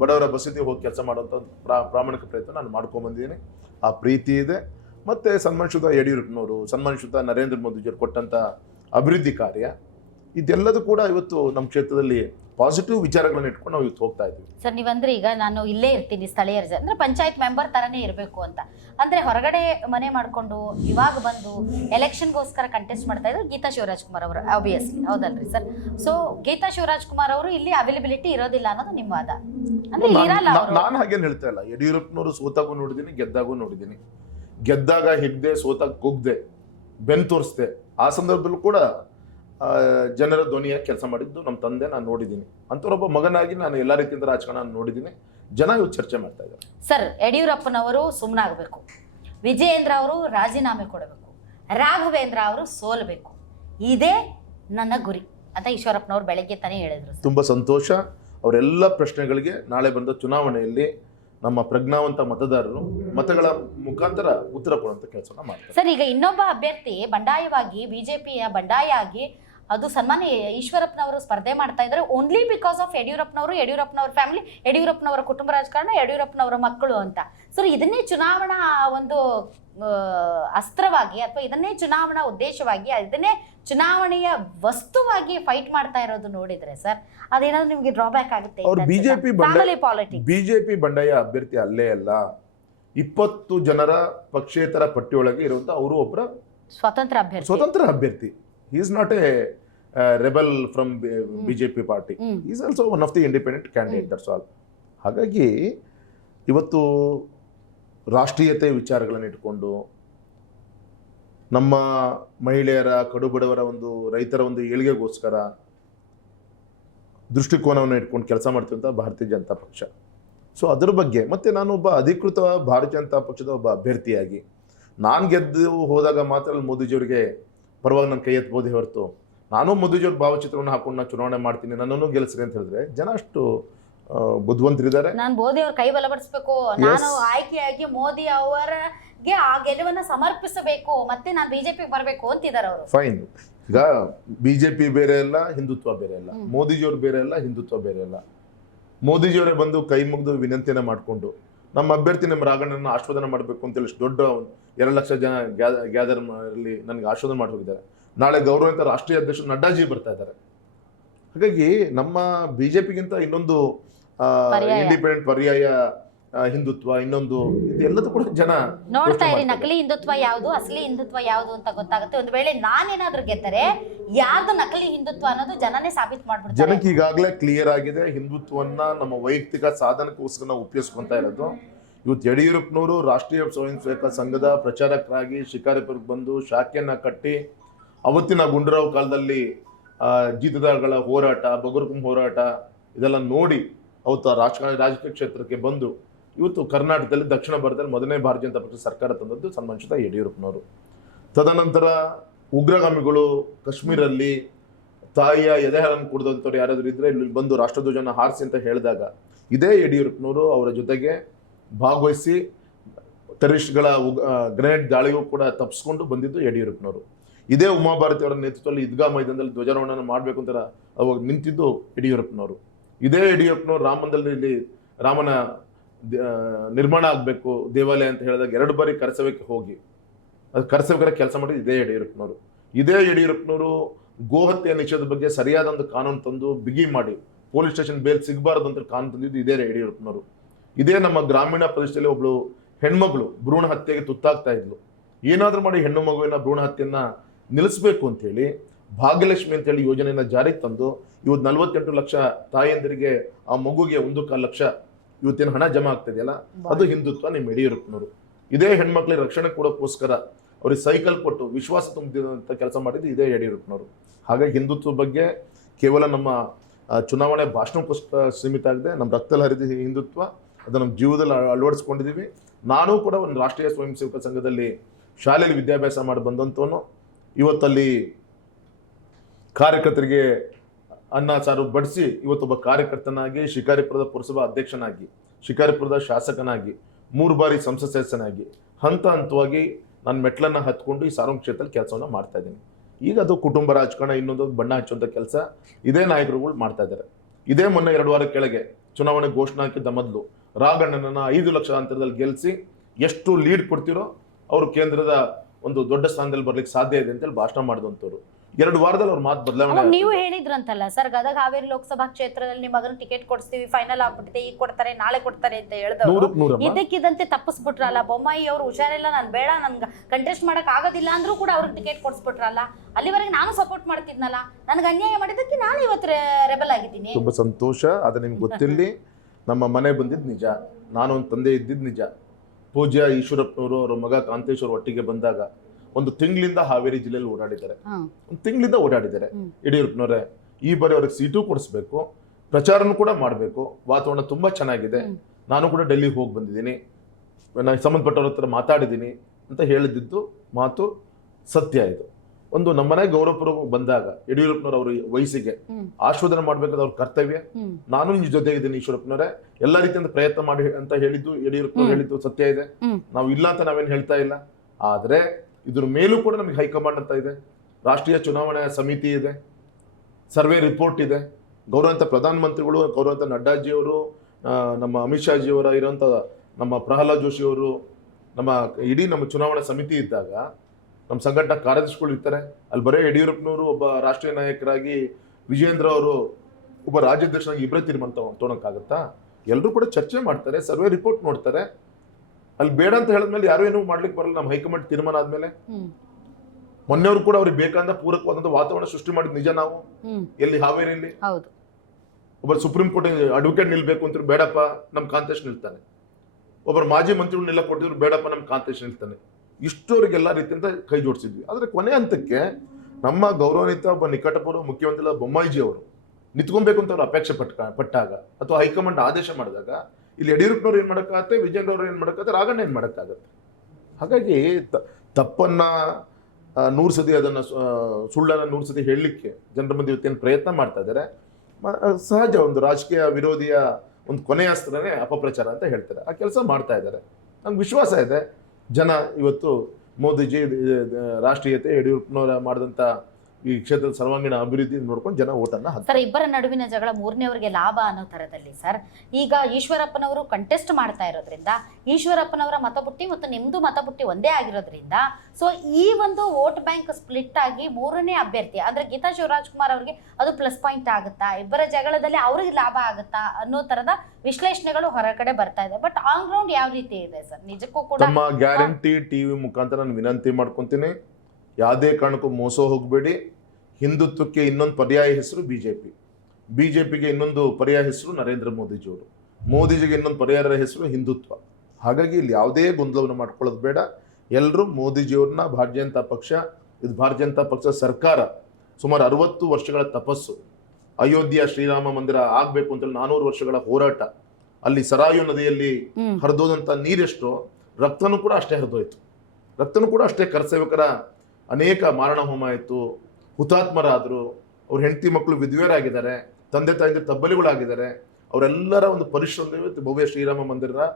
ಬಡವರ ಬಸತಿ ಹೋಗಿ ಕೆಲಸ ಮಾಡುವಂಥ ಪ್ರಾಮಾಣಿಕ ಪ್ರಯತ್ನ ನಾನು ಮಾಡ್ಕೊಂಡ್ಬಂದಿದ್ದೀನಿ. ಆ ಪ್ರೀತಿ ಇದೆ. ಮತ್ತು ಸನ್ಮಾನ್ಶ್ಯುತ ಯಡಿಯೂರಪ್ಪನವರು, ಸನ್ಮಾನ್ಶ್ಯುತ ನರೇಂದ್ರ ಮೋದಿಜಿಯವರು ಕೊಟ್ಟಂಥ ಅಭಿವೃದ್ಧಿ ಕಾರ್ಯ ಇದೆಲ್ಲದೂ ಕೂಡ ಇವತ್ತು ನಮ್ಮ ಕ್ಷೇತ್ರದಲ್ಲಿ ಪಾಸಿಟಿವ್ ವಿಚಾರಗಳನ್ನ ಇಟ್ಕೊಂಡು ನಾವು ಇವತ್ತು ಹೋಗ್ತಾ ಇದ್ದೀವಿ. ಸರ್, ನೀವಂದ್ರೆ ಈಗ ನಾನು ಇಲ್ಲೇ ಇರ್ತೀನಿ, ಸ್ಥಳೀಯರ ಅಂದ್ರೆ ಪಂಚಾಯತ್ ಮೆಂಬರ್ ತರನೇ ಇರಬೇಕು ಅಂತ ಅಂದ್ರೆ ಹೊರಗಡೆ ಮನೆ ಮಾಡ್ಕೊಂಡು ಇವಾಗ ಬಂದು ಎಲೆಕ್ಷನ್ಗೋಸ್ಕರ ಕಂಟೆಸ್ಟ್ ಮಾಡ್ತಾ ಇದ್ರು ಗೀತಾ ಶಿವರಾಜ್ಕುಮಾರ್ ಅವರು, ಆಬ್ವಿಯಸ್ಲಿ ಹೌದಲ್ರಿ ಸರ್? ಸೊ ಗೀತಾ ಶಿವರಾಜ್ಕುಮಾರ್ ಅವರು ಇಲ್ಲಿ ಅವೈಲಬಿಲಿಟಿ ಇರೋದಿಲ್ಲ ಅನ್ನೋದು ನಿಮ್ಮ ವಾದ? ಅಂದ್ರೆ ಇರಲ್ಲ. ನಾನು ಹಾಗೇನು ಹೇಳ್ತಾ ಇಲ್ಲ. ಯಡಿಯೂರಪ್ಪನವರು ಸೋತಾಗೂ ನೋಡಿದ್ದೀನಿ, ಗೆದ್ದಾಗೂ ನೋಡಿದ್ದೀನಿ. ಗೆದ್ದಾಗ ಹಿಗ್ದೆ, ಸೋತಾಗ ಕುಗ್ದೆ, ಬೆನ್ ತೋರಿಸ್ದೆ. ಆ ಸಂದರ್ಭದಲ್ಲೂ ಕೂಡ ಜನರ ಧ್ವನಿಯಾಗಿ ಕೆಲಸ ಮಾಡಿದ್ದು ನಮ್ಮ ತಂದೆ ನಾನು ನೋಡಿದ್ದೀನಿ. ಅಂಥವ್ರೊಬ್ಬ ಮಗನಾಗಿ ನಾನು ಎಲ್ಲ ರೀತಿಯಿಂದ ರಾಜಕಾರಣ ನೋಡಿದ್ದೀನಿ. ಜನ ಇವತ್ತು ಚರ್ಚೆ ಮಾಡ್ತಾ ಇದ್ದಾರೆ. ಸರ್, ಯಡಿಯೂರಪ್ಪನವರು ಸುಮ್ಮನಾಗಬೇಕು, ವಿಜಯೇಂದ್ರ ಅವರು ರಾಜೀನಾಮೆ ಕೊಡಬೇಕು, ರಾಘವೇಂದ್ರ ಅವರು ಸೋಲಬೇಕು, ಇದೇ ನನ್ನ ಗುರಿ ಅಂತ ಈಶ್ವರಪ್ಪನವರು ಬೆಳಗ್ಗೆ ತಾನೇ ಹೇಳಿದ್ರು. ತುಂಬ ಸಂತೋಷ. ಅವರೆಲ್ಲ ಪ್ರಶ್ನೆಗಳಿಗೆ ನಾಳೆ ಬಂದ ಚುನಾವಣೆಯಲ್ಲಿ ನಮ್ಮ ಪ್ರಜ್ಞಾವಂತ ಮತದಾರರು ಮತಗಳ ಮುಖಾಂತರ ಉತ್ತರ ಕೊಡುವಂತ ಕೆಲಸನ ಮಾಡ್ತಾರೆ. ಸರ್, ಈಗ ಇನ್ನೊಬ್ಬ ಅಭ್ಯರ್ಥಿ ಬಂಡಾಯವಾಗಿ ಬಿಜೆಪಿಯ ಬಂಡಾಯ ಆಗಿ ಅದು ಸನ್ಮಾನ್ಯ ಈಶ್ವರಪ್ಪನವರು ಸ್ಪರ್ಧೆ ಮಾಡ್ತಾ ಇದ್ದಾರೆ ಓನ್ಲಿ ಬಿಕಾಸ್ ಆಫ್ ಯಡಿಯೂರಪ್ಪನವರು, ಯಡಿಯೂರಪ್ಪನವರ ಫ್ಯಾಮಿಲಿ, ಯಡಿಯೂರಪ್ಪನವರ ಕುಟುಂಬ ರಾಜಕಾರಣ, ಯಡಿಯೂರಪ್ಪನವರ ಮಕ್ಕಳು ಅಂತ. ಸರ್, ಇದನ್ನೇ ಚುನಾವಣಾ ಒಂದು ಅಸ್ತ್ರವಾಗಿ ಅಥವಾ ಇದನ್ನೇ ಚುನಾವಣಾ ಉದ್ದೇಶವಾಗಿ, ಇದನ್ನೇ ಚುನಾವಣೆಯ ವಸ್ತುವಾಗಿ ಫೈಟ್ ಮಾಡ್ತಾ ಇರೋದು ನೋಡಿದ್ರೆ ಸರ್, ಅದೇನಾದ್ರು ನಿಮ್ಗೆ ಡ್ರಾಬ್ಯಾಕ್ ಆಗುತ್ತೆ? ಬಿಜೆಪಿ ಬಂಡಾಯ ಅಭ್ಯರ್ಥಿ ಅಲ್ಲೇ ಅಲ್ಲ, 20 ಜನರ ಪಕ್ಷೇತರ ಪಟ್ಟಿಯೊಳಗೆ ಇರುವಂತ ಅವರು ಒಬ್ಬರ ಸ್ವತಂತ್ರ ಅಭ್ಯರ್ಥಿ. he is not a rebel from BJP party. he is also one of the independent candidate. that's all. ಹಾಗಾಗಿ ಇವತ್ತು ರಾಷ್ಟ್ರೀಯತೆ ವಿಚಾರಗಳನ್ನು ಇಟ್ಕೊಂಡು ನಮ್ಮ ಮಹಿಳೆಯರ, ಕಡುಬಡವರ, ಒಂದು ರೈತರ ಒಂದು ಏಳಿಗೆಗೋಸ್ಕರ ದೃಷ್ಟಿಕೋನವನ್ನು ಇಟ್ಕೊಂಡು ಕೆಲಸ ಮಾಡ್ತಿರುವಂಥ ಭಾರತೀಯ ಜನತಾ ಪಕ್ಷ. ಸೊ ಅದರ ಬಗ್ಗೆ ಮತ್ತೆ ನಾನು ಒಬ್ಬ ಅಧಿಕೃತ ಭಾರತೀಯ ಜನತಾ ಪಕ್ಷದ ಒಬ್ಬ ಅಭ್ಯರ್ಥಿಯಾಗಿ ನಾನು ಗೆದ್ದು ಹೋದಾಗ ಮಾತ್ರ ಮೋದಿಜಿಯವರಿಗೆ ಪರವಾಗಿ ನಾನು ಕೈ ಎತ್ತಬಹುದೇ ಹೊರತು ನಾನು ಮೋದಿಜಿಯವ್ರ ಭಾವಚಿತ್ರವನ್ನು ಹಾಕೊಂಡು ನಾನು ಚುನಾವಣೆ ಮಾಡ್ತೀನಿ, ನನ್ನನ್ನು ಗೆಲ್ಲಿಸ್ರಿ ಅಂತ ಹೇಳಿದ್ರೆ ಜನ ಅಷ್ಟು ಬುದ್ಧಿವಂತರಿದ್ದಾರೆ. ನಾನು ಮೋದಿ ಅವ್ರ ಕೈ ಬಲಪಡಿಸಬೇಕು, ನಾನು ಆಯ್ಕೆಯಾಗಿ ಮೋದಿ ಅವರಿಗೆ ಆ ಗೆಲುವನ್ನ ಸಮರ್ಪಿಸಬೇಕು, ಮತ್ತೆ ನಾನು ಬಿಜೆಪಿಗೆ ಬರಬೇಕು ಅಂತಿದ್ದಾರೆ ಅವರು. ಫೈನ್. ಈಗ ಬಿಜೆಪಿ ಬೇರೆ ಅಲ್ಲ, ಹಿಂದುತ್ವ ಬೇರೆ ಅಲ್ಲ. ಮೋದಿಜಿಯವ್ರು ಬೇರೆ ಅಲ್ಲ, ಹಿಂದುತ್ವ ಬೇರೆ ಅಲ್ಲ. ಮೋದಿಜಿಯವರೇ ಬಂದು ಕೈ ಮುಗಿದು ವಿನಂತಿಯನ್ನ ಮಾಡಿಕೊಂಡು ನಮ್ಮ ಅಭ್ಯರ್ಥಿ ನಮ್ಮ ರಾಘಣ್ಣನ ಆಶೀರ್ವಾದನ ಮಾಡಬೇಕು ಅಂತೇಳಿ ದೊಡ್ಡ 2 ಲಕ್ಷ ಜನ ಗ್ಯಾದರ್ ಅಲ್ಲಿ ನನಗೆ ಆಶೀರ್ವಾದ ಮಾಡಿ ಹೋಗಿದ್ದಾರೆ. ನಾಳೆ ಗೌರವಿತ ರಾಷ್ಟ್ರೀಯ ಅಧ್ಯಕ್ಷರು ನಡ್ಡಾಜಿ ಬರ್ತಾ ಇದ್ದಾರೆ. ಹಾಗಾಗಿ ನಮ್ಮ ಬಿಜೆಪಿಗಿಂತ ಇನ್ನೊಂದು ಇಂಡಿಪೆಂಡೆಂಟ್ ಪರ್ಯಾಯ ಹಿಂದುತ್ವ, ಇನ್ನೊಂದು ಇದೆಲ್ಲದೂ ಕೂಡ ಜನ ನೋಡ್ತಾ ಇರಿ. ನಕಲಿ ಹಿಂದುತ್ವ ಯಾವುದು, ಅಸಲಿ ಹಿಂದುತ್ವ ಯಾವುದು ಅಂತ ಗೊತ್ತಾಗುತ್ತೆ. ಒಂದು ವೇಳೆ ನಾನೇನಾದ್ರೂ ಗೆದ್ದರೆ ಯಾರ್ದು ನಕಲಿ ಹಿಂದುತ್ವ ಅನ್ನೋದು ಜನನೇ ಸಾಬೀತು ಮಾಡ್ಬಿಡ್ತಾರೆ. ಜನಕ್ಕೆ ಈಗಾಗಲೇ ಕ್ಲಿಯರ್ ಆಗಿದೆ. ಹಿಂದುತ್ವವನ್ನ ನಮ್ಮ ವೈಯಕ್ತಿಕ ಸಾಧನಕ್ಕೋಸ್ಕರ ನಾವು ಉಪಯೋಗಿಸ್ಕೊಂತ ಇರೋದು. ಇವತ್ತು ಯಡಿಯೂರಪ್ಪನವರು ರಾಷ್ಟ್ರೀಯ ಸ್ವಯಂ ಸೇವಕ ಸಂಘದ ಪ್ರಚಾರಕರಾಗಿ ಶಿಕಾರಿಪುರಕ್ಕೆ ಬಂದು ಶಾಖೆಯನ್ನ ಕಟ್ಟಿ ಅವತ್ತಿನ ಗುಂಡೂರಾವ್ ಕಾಲದಲ್ಲಿ ಜೀತದಾಳಗಳ ಹೋರಾಟ, ಬಗರ್ಹುಕುಂ ಹೋರಾಟ ಇದೆಲ್ಲ ನೋಡಿ ಅವತ್ತು ರಾಜಕೀಯ ಕ್ಷೇತ್ರಕ್ಕೆ ಬಂದು ಇವತ್ತು ಕರ್ನಾಟಕದಲ್ಲಿ ದಕ್ಷಿಣ ಭಾರತದಲ್ಲಿ ಮೊದಲನೇ ಭಾರತೀಯ ಜನತಾ ಪಕ್ಷ ಸರ್ಕಾರ ತಂದದ್ದು ಸನ್ಮಾನ್ಯ ಯಡಿಯೂರಪ್ಪನವರು. ತದನಂತರ ಉಗ್ರಗಾಮಿಗಳು ಕಾಶ್ಮೀರಲ್ಲಿ ತಾಯಿಯ ಎದೆಹಾಲನ್ನು ಕುಡಿದಂಥವ್ರು ಯಾರಾದರೂ ಇದ್ರೆ ಇಲ್ಲಿ ಬಂದು ರಾಷ್ಟ್ರಧ್ವಜನ ಹಾರಿಸಿ ಅಂತ ಹೇಳಿದಾಗ ಇದೇ ಯಡಿಯೂರಪ್ಪನವರು ಅವರ ಜೊತೆಗೆ ಭಾಗವಹಿಸಿ ಟೆರರಿಸ್ಟ್ಗಳ ಗ್ರೆನೇಡ್ ದಾಳಿಗೂ ಕೂಡ ತಪ್ಪಿಸ್ಕೊಂಡು ಬಂದಿದ್ದು ಯಡಿಯೂರಪ್ಪನವರು. ಇದೇ ಉಮಾಭಾರತಿ ಅವರ ನೇತೃತ್ವದಲ್ಲಿ ಈದ್ಗಾ ಮೈದಾನದಲ್ಲಿ ಧ್ವಜಾರೋಹಣ ಮಾಡಬೇಕು ಅಂತ ಅವಾಗ ನಿಂತಿದ್ದು ಯಡಿಯೂರಪ್ಪನವರು. ಇದೇ ಯಡಿಯೂರಪ್ಪನವರು ರಾಮ ಮಂದಿರದಲ್ಲಿ ರಾಮನ ನಿರ್ಮಾಣ ಆಗಬೇಕು ದೇವಾಲಯ ಅಂತ ಹೇಳಿದಾಗ 2 ಬಾರಿ ಕರಸೇವಕ್ಕೆ ಹೋಗಿ ಅದು ಕರಸೇವಕರ ಕೆಲಸ ಮಾಡಿದ್ದು ಇದೇ ಯಡಿಯೂರಪ್ಪನವರು. ಇದೇ ಯಡಿಯೂರಪ್ಪನವರು ಗೋಹತ್ಯೆ ನಿಷೇಧದ ಬಗ್ಗೆ ಸರಿಯಾದ ಒಂದು ಕಾನೂನು ತಂದು ಬಿಗಿ ಮಾಡಿ ಪೊಲೀಸ್ ಸ್ಟೇಷನ್ ಬೇಲ್ ಸಿಗಬಾರ್ದು ಅಂತ ಕಾನೂನು ತಂದಿದ್ದು ಇದೇ ಯಡಿಯೂರಪ್ಪನವರು. ಇದೇ ನಮ್ಮ ಗ್ರಾಮೀಣ ಪ್ರದೇಶದಲ್ಲಿ ಒಬ್ಳು ಹೆಣ್ಮಗಳು ಭ್ರೂಣ ಹತ್ಯೆಗೆ ತುತ್ತಾಗ್ತಾ ಇದ್ಲು. ಏನಾದರೂ ಮಾಡಿ ಹೆಣ್ಣು ಮಗುವಿನ ಭ್ರೂಣ ಹತ್ಯೆಯನ್ನ ನಿಲ್ಲಿಸಬೇಕು ಅಂತೇಳಿ ಭಾಗ್ಯಲಕ್ಷ್ಮಿ ಅಂತೇಳಿ ಯೋಜನೆಯನ್ನ ಜಾರಿಗೆ ತಂದು ಇವತ್ತು 48 ಲಕ್ಷ ತಾಯಂದಿರಿಗೆ ಆ ಮಗುಗೆ 1.25 ಲಕ್ಷ ಇವತ್ತಿನ ಹಣ ಜಮಾ ಆಗ್ತಿದೆಯಲ್ಲ, ಅದು ಹಿಂದುತ್ವ ನಿಮ್ಮ ಯಡಿಯೂರಪ್ಪನವರು. ಇದೇ ಹೆಣ್ಮಕ್ಳಿಗೆ ರಕ್ಷಣೆ ಕೊಡೋಕ್ಕೋಸ್ಕರ ಅವ್ರಿಗೆ ಸೈಕಲ್ ಕೊಟ್ಟು ವಿಶ್ವಾಸ ತುಂಬಿದಂತ ಕೆಲಸ ಮಾಡಿದ್ದು ಇದೇ ಯಡಿಯೂರಪ್ಪನವರು. ಹಾಗಾಗಿ ಹಿಂದುತ್ವ ಬಗ್ಗೆ ಕೇವಲ ನಮ್ಮ ಚುನಾವಣೆ ಭಾಷಣಕ್ಕೋಸ್ಕರ ಸೀಮಿತ ಆಗಿದೆ. ನಮ್ಮ ರಕ್ತದಲ್ಲಿ ಹರಿದ ಹಿಂದುತ್ವ ಅದು ನಮ್ಮ ಜೀವದಲ್ಲಿ ಅಳವಡಿಸ್ಕೊಂಡಿದ್ದೀವಿ. ನಾನು ಕೂಡ ಒಂದು ರಾಷ್ಟ್ರೀಯ ಸ್ವಯಂ ಸೇವಕ ಸಂಘದಲ್ಲಿ ಶಾಲೆಯಲ್ಲಿ ವಿದ್ಯಾಭ್ಯಾಸ ಮಾಡಿ ಬಂದಂಥವನು. ಇವತ್ತಲ್ಲಿ ಕಾರ್ಯಕರ್ತರಿಗೆ ಅನ್ನ ಸಾರು ಬಡಿಸಿ ಇವತ್ತೊಬ್ಬ ಕಾರ್ಯಕರ್ತನಾಗಿ, ಶಿಕಾರಿಪುರದ ಪುರಸಭಾ ಅಧ್ಯಕ್ಷನಾಗಿ, ಶಿಕಾರಿಪುರದ ಶಾಸಕನಾಗಿ, 3 ಬಾರಿ ಸಂಸತ್ ಸದಸ್ಯನಾಗಿ ಹಂತ ಹಂತವಾಗಿ ನಾನು ಮೆಟ್ಲನ್ನು ಹತ್ಕೊಂಡು ಈ ಸಾರ್ವಜನಿಕ ಕ್ಷೇತ್ರದಲ್ಲಿ ಕೆಲಸವನ್ನು ಮಾಡ್ತಾ ಇದ್ದೀನಿ. ಈಗ ಅದು ಕುಟುಂಬ ರಾಜಕಾರಣ, ಇನ್ನೊಂದು ಬಣ್ಣ ಹಚ್ಚುವಂಥ ಕೆಲಸ ಇದೇ ನಾಯಕರುಗಳು ಮಾಡ್ತಾ ಇದ್ದಾರೆ. ಇದೇ ಮೊನ್ನೆ 2 ವಾರ ಕೆಳಗೆ ಚುನಾವಣೆ ಘೋಷಣೆ ಹಾಕಿದ್ದ ಮೊದಲು ರಾಘಣ್ಣನನ್ನ 5 ಲಕ್ಷ ಅಂತರದಲ್ಲಿ ಗೆಲ್ಲಿಸಿ ಎಷ್ಟು ಲೀಡ್ ಕೊಡ್ತಿರೋ ಅವರು ಕೇಂದ್ರದ ಒಂದು ದೊಡ್ಡ ಸ್ಥಾನದಲ್ಲಿ ಬರ್ಲಿಕ್ಕೆ ಸಾಧ್ಯ ಇದೆ ಅಂತೇಳಿ ಭಾಷಣ ಮಾಡಿದಂಥವ್ರು. 2 ವಾರದಲ್ಲಿ ಅವ್ರ ಮಾತು ಬದಲಾವಣೆ. ನೀವು ಹೇಳಿದ್ರಂತಲ್ಲ ಸರ್, ಗದಗ ಹಾವೇರಿ ಲೋಕಸಭಾ ಕ್ಷೇತ್ರದಲ್ಲಿ ನಿಮ್ಮ ಮಗನ ಟಿಕೆಟ್ ಕೊಡಿಸ್ತೀವಿ, ಫೈನಲ್ ಆಗ್ಬಿಟ್ಟಿದೆ, ಈಗ ಕೊಡ್ತಾರೆ ನಾಳೆ ಕೊಡ್ತಾರೆ ಅಂತ ಹೇಳಿದವರು ಇದಕ್ಕಿದಂತೆ ತಪ್ಪಿಸ್ಬಿಟ್ರಲ್ಲ. ಬೊಮ್ಮಾಯಿ ಅವರು ಹುಷಾರಿಲ್ಲ, ನಾನು ಬೇಡ, ನನ್ಗೆ ಕಂಟೆಸ್ಟ್ ಮಾಡಕ್ ಆಗೋದಿಲ್ಲ ಅಂದ್ರೂ ಕೂಡ ಅವ್ರಿಗೆ ಟಿಕೆಟ್ ಕೊಡಿಸ್ಬಿಟ್ರಲ್ಲ. ಅಲ್ಲಿವರೆಗೆ ನಾನು ಸಪೋರ್ಟ್ ಮಾಡ್ತಿದ್ನಲ್ಲ, ನನಗೆ ಅನ್ಯಾಯ ಮಾಡಿದ್ದಕ್ಕೆ ನಾನು ಇವತ್ತು ರೆಬಲ್ ಆಗಿದ್ದೀನಿ. ತುಂಬಾ ಸಂತೋಷ. ಅದು ನಿಮ್ಗೆ ಗೊತ್ತಿರಲಿ, ನಮ್ಮ ಮನೆ ಬಂದಿದ್ದು ನಿಜ, ನಾನು ಒಂದು ತಂದೆ ಇದ್ದಿದ್ದು ನಿಜ. ಪೂಜ್ಯ ಈಶ್ವರಪ್ಪನವರು ಅವರ ಮಗ ಕಾಂತೇಶ್ವರ ಒಟ್ಟಿಗೆ ಬಂದಾಗ 1 ತಿಂಗಳಿಂದ ಹಾವೇರಿ ಜಿಲ್ಲೆಯಲ್ಲಿ ಓಡಾಡಿದ್ದಾರೆ. 1 ತಿಂಗಳಿಂದ ಓಡಾಡಿದ್ದಾರೆ ಯಡಿಯೂರಪ್ಪನವರೇ. ಈ ಬಾರಿ ಅವ್ರಿಗೆ ಸೀಟು ಕೊಡಿಸ್ಬೇಕು, ಪ್ರಚಾರನೂ ಕೂಡ ಮಾಡಬೇಕು. ವಾತಾವರಣ ತುಂಬಾ ಚೆನ್ನಾಗಿದೆ. ನಾನು ಕೂಡ ಡೆಲ್ಲಿಗೆ ಹೋಗಿ ಬಂದಿದ್ದೀನಿ, ನಾನು ಸಂಬಂಧಪಟ್ಟವ್ರ ಹತ್ರ ಮಾತಾಡಿದ್ದೀನಿ ಅಂತ ಹೇಳಿದ್ದು ಮಾತು ಸತ್ಯ. ಇದು ಒಂದು ನಮ್ಮನೆ ಗೌರವಪೂರ್ವ ಬಂದಾಗ ಯಡಿಯೂರಪ್ಪನವ್ರ ಅವ್ರ ವಯಸ್ಸಿಗೆ ಆಶೀರ್ವಾದನೆ ಮಾಡ್ಬೇಕಾದ ಅವ್ರ ಕರ್ತವ್ಯ. ನಾನು ನಿಮ್ ಜೊತೆಗಿದ್ದೀನಿ ಈಶ್ವರಪ್ಪನವರೇ, ಎಲ್ಲಾ ರೀತಿಯಿಂದ ಪ್ರಯತ್ನ ಮಾಡಿ ಅಂತ ಹೇಳಿದ್ದು ಯಡಿಯೂರಪ್ಪನವ್ರು ಹೇಳಿದ್ದು ಸತ್ಯ ಇದೆ. ನಾವು ಇಲ್ಲ ಅಂತ ನಾವೇನು ಹೇಳ್ತಾ ಇಲ್ಲ. ಆದ್ರೆ ಇದ್ರ ಮೇಲೂ ಕೂಡ ನಮಗೆ ಹೈಕಮಾಂಡ್ ಅಂತ ಇದೆ, ರಾಷ್ಟ್ರೀಯ ಚುನಾವಣಾ ಸಮಿತಿ ಇದೆ, ಸರ್ವೆ ರಿಪೋರ್ಟ್ ಇದೆ. ಗೌರವಂತ ಪ್ರಧಾನಮಂತ್ರಿಗಳು, ಗೌರವಂತ ನಡ್ಡಾಜಿಯವರು, ನಮ್ಮ ಅಮಿತ್ ಶಾಜಿಯವರ ಇರೋಂಥ ನಮ್ಮ ಪ್ರಹ್ಲಾದ್ ಜೋಶಿಯವರು, ಇಡೀ ನಮ್ಮ ಚುನಾವಣಾ ಸಮಿತಿ ಇದ್ದಾಗ ನಮ್ಮ ಸಂಘಟನಾ ಕಾರ್ಯದರ್ಶಿಗಳು ಇರ್ತಾರೆ. ಅಲ್ಲಿ ಬರೀ ಯಡಿಯೂರಪ್ಪನವರು ಒಬ್ಬ ರಾಷ್ಟ್ರೀಯ ನಾಯಕರಾಗಿ, ವಿಜೇಂದ್ರ ಅವರು ಒಬ್ಬ ರಾಜ್ಯಾಧ್ಯಕ್ಷರಾಗಿ ಇಬ್ಬರೇ ತೀರ್ಮಾನ ತೊಗೊಳಕ್ಕಾಗತ್ತಾ? ಎಲ್ಲರೂ ಕೂಡ ಚರ್ಚೆ ಮಾಡ್ತಾರೆ, ಸರ್ವೆ ರಿಪೋರ್ಟ್ ನೋಡ್ತಾರೆ. ಅಲ್ಲಿ ಬೇಡ ಅಂತ ಹೇಳಿದ್ಮೇಲೆ ಯಾರು ಏನೂ ಮಾಡ್ಲಿಕ್ಕೆ ಬರಲ್ಲ. ನಮ್ಮ ಹೈಕಮಾಂಡ್ ತೀರ್ಮಾನ ಆದ್ಮೇಲೆ ಮೊನ್ನೆಯವರು ಕೂಡ ಅವ್ರಿಗೆ ಬೇಕಾದ ಪೂರಕವಾದಂತ ವಾತಾವರಣ ಸೃಷ್ಟಿ ಮಾಡಿದ್ ನಿಜ. ನಾವು ಎಲ್ಲಿ ಹಾವೇರಿಯಲ್ಲಿ ಒಬ್ಬ ಸುಪ್ರೀಂ ಕೋರ್ಟ್ ಅಡ್ವೊಕೇಟ್ ನಿಲ್ಬೇಕು ಅಂತ ಬೇಡಪ್ಪ ನಮ್ ಕಾಂತೇಶ್ ನಿಲ್ತಾನೆ, ಒಬ್ಬರು ಮಾಜಿ ಮಂತ್ರಿಗಳು ನಿಲ್ಲ ಕೊಟ್ಟಿದ್ರು ಬೇಡಪ್ಪ ನಮ್ ಕಾಂತೇಶ್ ನಿಲ್ತಾನೆ. ಇಷ್ಟವರಿಗೆಲ್ಲ ರೀತಿಯಿಂದ ಕೈ ಜೋಡಿಸಿದ್ವಿ. ಆದ್ರೆ ಕೊನೆ ಹಂತಕ್ಕೆ ನಮ್ಮ ಗೌರವಾನ್ವಿತ ಒಬ್ಬ ನಿಕಟಪೂರ್ವ ಮುಖ್ಯಮಂತ್ರಿ ಬೊಮ್ಮಾಯಿಜಿ ಅವರು ನಿಂತ್ಕೊಬೇಕು ಅಂತ ಅವ್ರು ಅಪೇಕ್ಷೆ ಪಟ್ಟಾಗ ಅಥವಾ ಹೈಕಮಾಂಡ್ ಆದೇಶ ಮಾಡಿದಾಗ ಇಲ್ಲಿ ಯಡಿಯೂರಪ್ಪನವ್ರು ಏನ್ ಮಾಡಕ್ಕಾಗತ್ತೆ, ವಿಜೇಂದ್ರ ಅವ್ರು ಏನ್ ಮಾಡಕ್ಕಾಗತ್ತೆ, ರಾಘಣ್ಣ ಏನ್ ಮಾಡಕ್ಕಾಗತ್ತೆ. ಹಾಗಾಗಿ ತಪ್ಪನ್ನ 100 ಸತಿ ಅದನ್ನ ಸುಳ್ಳನ್ನ 100 ಸತಿ ಹೇಳಲಿಕ್ಕೆ ಜನರ ಮುಂದೆ ಇವತ್ತೇನು ಪ್ರಯತ್ನ ಮಾಡ್ತಾ ಇದ್ದಾರೆ. ಸಹಜ, ಒಂದು ರಾಜಕೀಯ ವಿರೋಧಿಯ ಒಂದು ಕೊನೆಯ ಅಸ್ತ್ರನೇ ಅಪಪ್ರಚಾರ ಅಂತ ಹೇಳ್ತಾರೆ. ಆ ಕೆಲಸ ಮಾಡ್ತಾ ಇದ್ದಾರೆ. ನಂಗೆ ವಿಶ್ವಾಸ ಇದೆ ಜನ ಇವತ್ತು ಮೋದಿಜಿ ರಾಷ್ಟ್ರೀಯತೆ, ಯಡಿಯೂರಪ್ಪನವರ ಮಾಡಿದಂತ ಈ ಕ್ಷೇತ್ರದ ಸರ್ವಾಂಗೀಣ ಅಭಿವೃದ್ಧಿ ನೋಡ್ಕೊಂಡು ಜನ ಓಟನ್ನ ಹಾಕ್ತಾರೆ. ಸರ್, ಇಬ್ಬರ ನಡುವಿನ ಜಗಳ ಮೂರನೇವರಿಗೆ ಲಾಭ ಅನ್ನೋ ತರದಲ್ಲಿ ಸರ್, ಈಗ ಈಶ್ವರಪ್ಪನವರು ಕಂಟೆಸ್ಟ್ ಮಾಡ್ತಾ ಇರೋದ್ರಿಂದ ಈಶ್ವರಪ್ಪನವರ ಮತಬುಟ್ಟಿ ಮತ್ತು ನಿಮ್ದು ಮತಬುಟ್ಟಿ ಒಂದೇ ಆಗಿರೋದ್ರಿಂದ ಸೊ ಈ ಒಂದು ವೋಟ್ ಬ್ಯಾಂಕ್ ಸ್ಪ್ಲಿಟ್ ಆಗಿ 3ನೇ ಅಭ್ಯರ್ಥಿ ಅಂದ್ರೆ ಗೀತಾ ಶಿವರಾಜ್ಕುಮಾರ್ ಅವರಿಗೆ ಅದು ಪ್ಲಸ್ ಪಾಯಿಂಟ್ ಆಗುತ್ತಾ, ಇಬ್ಬರ ಜಗಳದಲ್ಲಿ ಅವ್ರಿಗೆ ಲಾಭ ಆಗುತ್ತಾ ಅನ್ನೋ ತರದ ವಿಶ್ಲೇಷಣೆಗಳು ಹೊರಗಡೆ ಬರ್ತಾ ಇದೆ. ಬಟ್ ಆನ್ ಗ್ರೌಂಡ್ ಯಾವ ರೀತಿ ಇದೆ ಸರ್? ನಿಜಕ್ಕೂ ಕೂಡ ನಮ್ಮ ಗ್ಯಾರಂಟಿ ಟಿವಿ ಮುಖಾಂತರ ನಾನು ವಿನಂತಿ ಮಾಡ್ಕೊಂತೀನಿ, ಯಾವುದೇ ಕಾರಣಕ್ಕೂ ಮೋಸ ಹೋಗಬೇಡಿ. ಹಿಂದುತ್ವಕ್ಕೆ ಇನ್ನೊಂದು ಪರ್ಯಾಯ ಹೆಸರು ಬಿಜೆಪಿ, ಬಿಜೆಪಿಗೆ ಇನ್ನೊಂದು ಪರ್ಯಾಯ ಹೆಸರು ನರೇಂದ್ರ ಮೋದಿಜಿಯವರು, ಮೋದಿಜಿಗೆ ಇನ್ನೊಂದು ಪರ್ಯಾಯ ಹೆಸರು ಹಿಂದುತ್ವ. ಹಾಗಾಗಿ ಇಲ್ಲಿ ಯಾವುದೇ ಗೊಂದಲವನ್ನು ಮಾಡ್ಕೊಳ್ಳೋದು ಬೇಡ. ಎಲ್ಲರೂ ಮೋದಿಜಿಯವ್ರನ್ನ ಭಾರತೀಯ ಜನತಾ ಪಕ್ಷ, ಇದು ಭಾರತೀಯ ಜನತಾ ಪಕ್ಷ ಸರ್ಕಾರ ಸುಮಾರು 60 ವರ್ಷಗಳ ತಪಸ್ಸು, ಅಯೋಧ್ಯೆಯ ಶ್ರೀರಾಮ ಮಂದಿರ ಆಗ್ಬೇಕು ಅಂತೇಳಿ 400 ವರ್ಷಗಳ ಹೋರಾಟ, ಅಲ್ಲಿ ಸರಾಯು ನದಿಯಲ್ಲಿ ಹರಿದೋದಂತ ನೀರೆಷ್ಟು ರಕ್ತನೂ ಕೂಡ ಅಷ್ಟೇ ಹರಿದೋಯ್ತು. ರಕ್ತನೂ ಕೂಡ ಅಷ್ಟೇ ಕರ್ತವ್ಯಕರ ಅನೇಕ ಮಾರಣ ಹೋಮ ಆಯಿತು, ಹುತಾತ್ಮರಾದರು, ಅವ್ರ ಹೆಂಡತಿ ಮಕ್ಕಳು ವಿಧವೆಯರಾಗಿದ್ದಾರೆ, ತಂದೆ ತಾಯಿಂದ ತಬ್ಬಲಿಗಳಾಗಿದ್ದಾರೆ. ಅವರೆಲ್ಲರ ಒಂದು ಪರಿಶ್ರಮದ ಭವ್ಯ ಶ್ರೀರಾಮ ಮಂದಿರ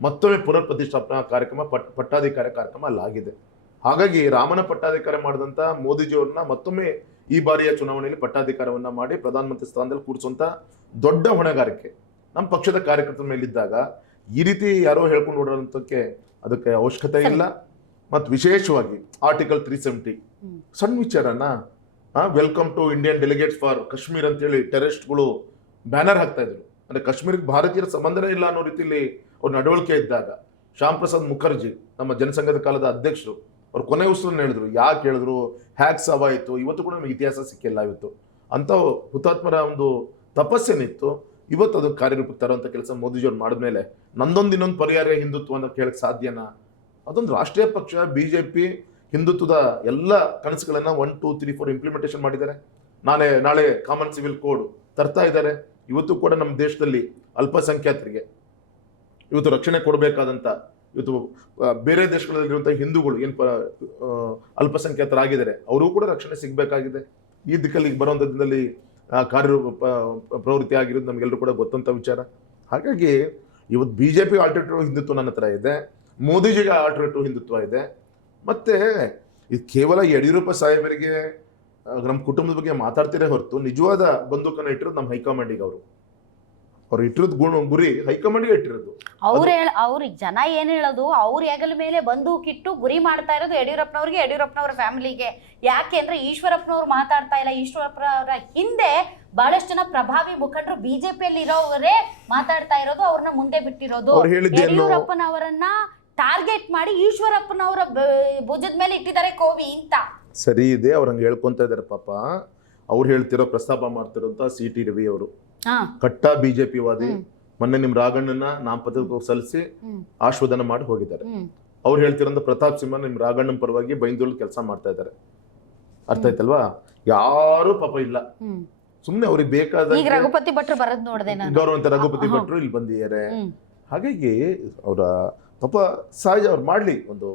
ಮತ್ತೊಮ್ಮೆ ಪುನರ್ ಪ್ರತಿಷ್ಠಾಪನಾ ಕಾರ್ಯಕ್ರಮ ಪಟ್ಟಾಧಿಕಾರ ಕಾರ್ಯಕ್ರಮ ಅಲ್ಲಾಗಿದೆ. ಹಾಗಾಗಿ ರಾಮನ ಪಟ್ಟಾಧಿಕಾರ ಮಾಡಿದಂಥ ಮೋದಿಜಿಯವ್ರನ್ನ ಮತ್ತೊಮ್ಮೆ ಈ ಬಾರಿಯ ಚುನಾವಣೆಯಲ್ಲಿ ಪಟ್ಟಾಧಿಕಾರವನ್ನ ಮಾಡಿ ಪ್ರಧಾನಮಂತ್ರಿ ಸ್ಥಾನದಲ್ಲಿ ಕೂರಿಸುವಂತ ದೊಡ್ಡ ಹೊಣೆಗಾರಿಕೆ ನಮ್ಮ ಪಕ್ಷದ ಕಾರ್ಯಕರ್ತರ ಮೇಲಿದ್ದಾಗ ಈ ರೀತಿ ಯಾರೋ ಹೇಳ್ಕೊಂಡು ಓಡೋಂಥಕ್ಕೆ ಅದಕ್ಕೆ ಅವಶ್ಯಕತೆ ಇಲ್ಲ. ಮತ್ತು ವಿಶೇಷವಾಗಿ ಆರ್ಟಿಕಲ್ 370 ಸಣ್ಣ ವಿಚಾರನ welcome to Indian delegates for Kashmir ಅಂತೇಳಿ ಟೆರರಿಸ್ಟ್ಗಳು ಬ್ಯಾನರ್ ಹಾಕ್ತಾ ಇದ್ರು. ಅಂದ್ರೆ ಕಾಶ್ಮೀರಕ್ಕೆ ಭಾರತೀಯರ ಸಂಬಂಧನೇ ಇಲ್ಲ ಅನ್ನೋ ರೀತಿಯಲ್ಲಿ ಅವ್ರ ನಡವಳಿಕೆ ಇದ್ದಾಗ ಶ್ಯಾಮ್ ಪ್ರಸಾದ್ ಮುಖರ್ಜಿ ನಮ್ಮ ಜನಸಂಘದ ಕಾಲದ ಅಧ್ಯಕ್ಷರು ಅವ್ರು ಕೊನೆ ಉಸಿರನ್ನು ಹೇಳಿದ್ರು. ಯಾಕೆ ಹೇಳಿದ್ರು, ಹ್ಯಾಕ್ ಸಾವಾಯಿತು, ಇವತ್ತು ಕೂಡ ನಮಗೆ ಇತಿಹಾಸ ಸಿಕ್ಕಿಲ್ಲ. ಇವತ್ತು ಅಂತ ಹುತಾತ್ಮರ ಒಂದು ತಪಸ್ಸೇನಿತ್ತು, ಇವತ್ತು ಅದು ಕಾರ್ಯರೂಪಕ್ಕೆ ತರುವಂಥ ಕೆಲಸ ಮೋದಿಜಿಯವ್ರು ಮಾಡಿದ್ಮೇಲೆ ಇನ್ನೊಂದು ಪರಿಹಾರ ಹಿಂದುತ್ವ ಅಂತ ಕೇಳಕ್ಕೆ ಸಾಧ್ಯನಾ? ಅದೊಂದು ರಾಷ್ಟ್ರೀಯ ಪಕ್ಷ BJP ಹಿಂದುತ್ವದ ಎಲ್ಲ ಕನಸುಗಳನ್ನ 1, 2, 3, 4 ಇಂಪ್ಲಿಮೆಂಟೇಷನ್ ಮಾಡಿದ್ದಾರೆ. ನಾಳೆ ಕಾಮನ್ ಸಿವಿಲ್ ಕೋಡ್ ತರ್ತಾ ಇದ್ದಾರೆ. ಇವತ್ತು ಕೂಡ ನಮ್ಮ ದೇಶದಲ್ಲಿ ಅಲ್ಪಸಂಖ್ಯಾತರಿಗೆ ಇವತ್ತು ರಕ್ಷಣೆ ಕೊಡಬೇಕಾದಂಥ, ಇವತ್ತು ಬೇರೆ ದೇಶಗಳಲ್ಲಿರುವಂಥ ಹಿಂದೂಗಳು ಏನು ಅಲ್ಪಸಂಖ್ಯಾತರಾಗಿದ್ದಾರೆ, ಅವರು ಕೂಡ ರಕ್ಷಣೆ ಸಿಗಬೇಕಾಗಿದೆ. ಈ ದಿಕ್ಕಲ್ಲಿ ಬರುವಂಥ ದಿನದಲ್ಲಿ ಪ್ರವೃತ್ತಿ ಆಗಿರೋದು ನಮಗೆಲ್ಲರೂ ಕೂಡ ಗೊತ್ತಂತ ವಿಚಾರ. ಹಾಗಾಗಿ ಇವತ್ತು BJP ಆಲ್ಟರ್ನೇಟಿವ್ ಹಿಂದುತ್ವ ನನ್ನ ಹತ್ರ ಇದೆ, ಮೋದಿಜಿಗೆ ಆಲ್ಟರ್ನೇಟಿವ್ ಹಿಂದುತ್ವ ಇದೆ. ಮತ್ತೆ ಇದು ಕೇವಲ ಯಡಿಯೂರಪ್ಪ ಸಾಹೇಬರಿಗೆ ನಮ್ಮ ಕುಟುಂಬದ ಬಗ್ಗೆ ಮಾತಾಡ್ತಿರೇ ಹೊರತು ನಿಜವಾದ ಬಂದೂಕನ್ನು ಇಟ್ಟಿರೋದು ನಮ್ಮ ಹೈಕಮಾಂಡಿಗೆ. ಅವ್ರು ಇಟ್ಟಿರೋದು ಗುರಿ ಹೈಕಮಾಂಡ್ಗೆ ಇಟ್ಟಿರೋದು. ಅವ್ರಿಗೆ ಜನ ಏನ್ ಹೇಳೋದು, ಅವ್ರ ಹೆಗಲ ಮೇಲೆ ಬಂದೂಕಿಟ್ಟು ಗುರಿ ಮಾಡ್ತಾ ಇರೋದು ಯಡಿಯೂರಪ್ಪನವ್ರಿಗೆ, ಯಡಿಯೂರಪ್ಪನವ್ರ ಫ್ಯಾಮಿಲಿಗೆ. ಯಾಕೆ ಅಂದ್ರೆ ಈಶ್ವರಪ್ಪನವ್ರು ಮಾತಾಡ್ತಾ ಇಲ್ಲ. ಈಶ್ವರಪ್ಪನವರ ಹಿಂದೆ ಬಹಳಷ್ಟು ಜನ ಪ್ರಭಾವಿ ಮುಖಂಡರು BJPಯಲ್ಲಿ ಇರೋವರೇ ಮಾತಾಡ್ತಾ ಇರೋದು, ಅವ್ರನ್ನ ಮುಂದೆ ಬಿಟ್ಟಿರೋದು. ಯಡಿಯೂರಪ್ಪನವರನ್ನ ಟಾರ್ಗೆಟ್ ಮಾಡಿ ಈಶ್ವರಪ್ಪನವರ ಭುಜದ ಮೇಲೆ ಇಟ್ಟಿದ್ದಾರೆ ಕೋವಿ ಅಂತ. ಸರಿ ಇದೆ, ಅವ್ರಂಗೆ ಹೇಳ್ಕೊಂತ ಇದಾರೆ ಪಾಪ. ಅವ್ರು ಹೇಳ್ತಿರೋ ಪ್ರಸ್ತಾಪ ಮಾಡ್ತಿರೋಂತ CT ರವಿ ಅವರು ಕಟ್ಟ BJP ವಾದಿ. ಮೊನ್ನೆ ನಿಮ್ ರಾಘಣ್ಣನ ನಾಮಪತ್ರಕ್ಕೆ ಸಲ್ಲಿಸಿ ಆಶ್ವಾದನ ಮಾಡಿ ಹೋಗಿದ್ದಾರೆ. ಅವ್ರು ಹೇಳ್ತಿರೋ ಪ್ರತಾಪ್ ಸಿಂಹ ನಿಮ್ ರಾಘಣ್ಣನ ಪರವಾಗಿ ಬೈಂದೂರಲ್ಲಿ ಕೆಲಸ ಮಾಡ್ತಾ ಇದ್ದಾರೆ. ಅರ್ಥ ಆಯ್ತಲ್ವಾ? ಯಾರು ಪಾಪ ಇಲ್ಲ, ಸುಮ್ನೆ ಅವ್ರಿಗೆ ಬೇಕಾದ ರಘುಪತಿ ಭಟ್ರು ಬರೋದ್ ನೋಡ್ದೆ ಗೌರವಂತ ರಘುಪತಿ ಭಟ್ರು ಇಲ್ಲಿ ಬಂದಿದ್ದಾರೆ. ಹಾಗಾಗಿ ಅವರ ಪಾಪ ಸಹಜ ಅವ್ರು ಮಾಡ್ಲಿ. ಒಂದು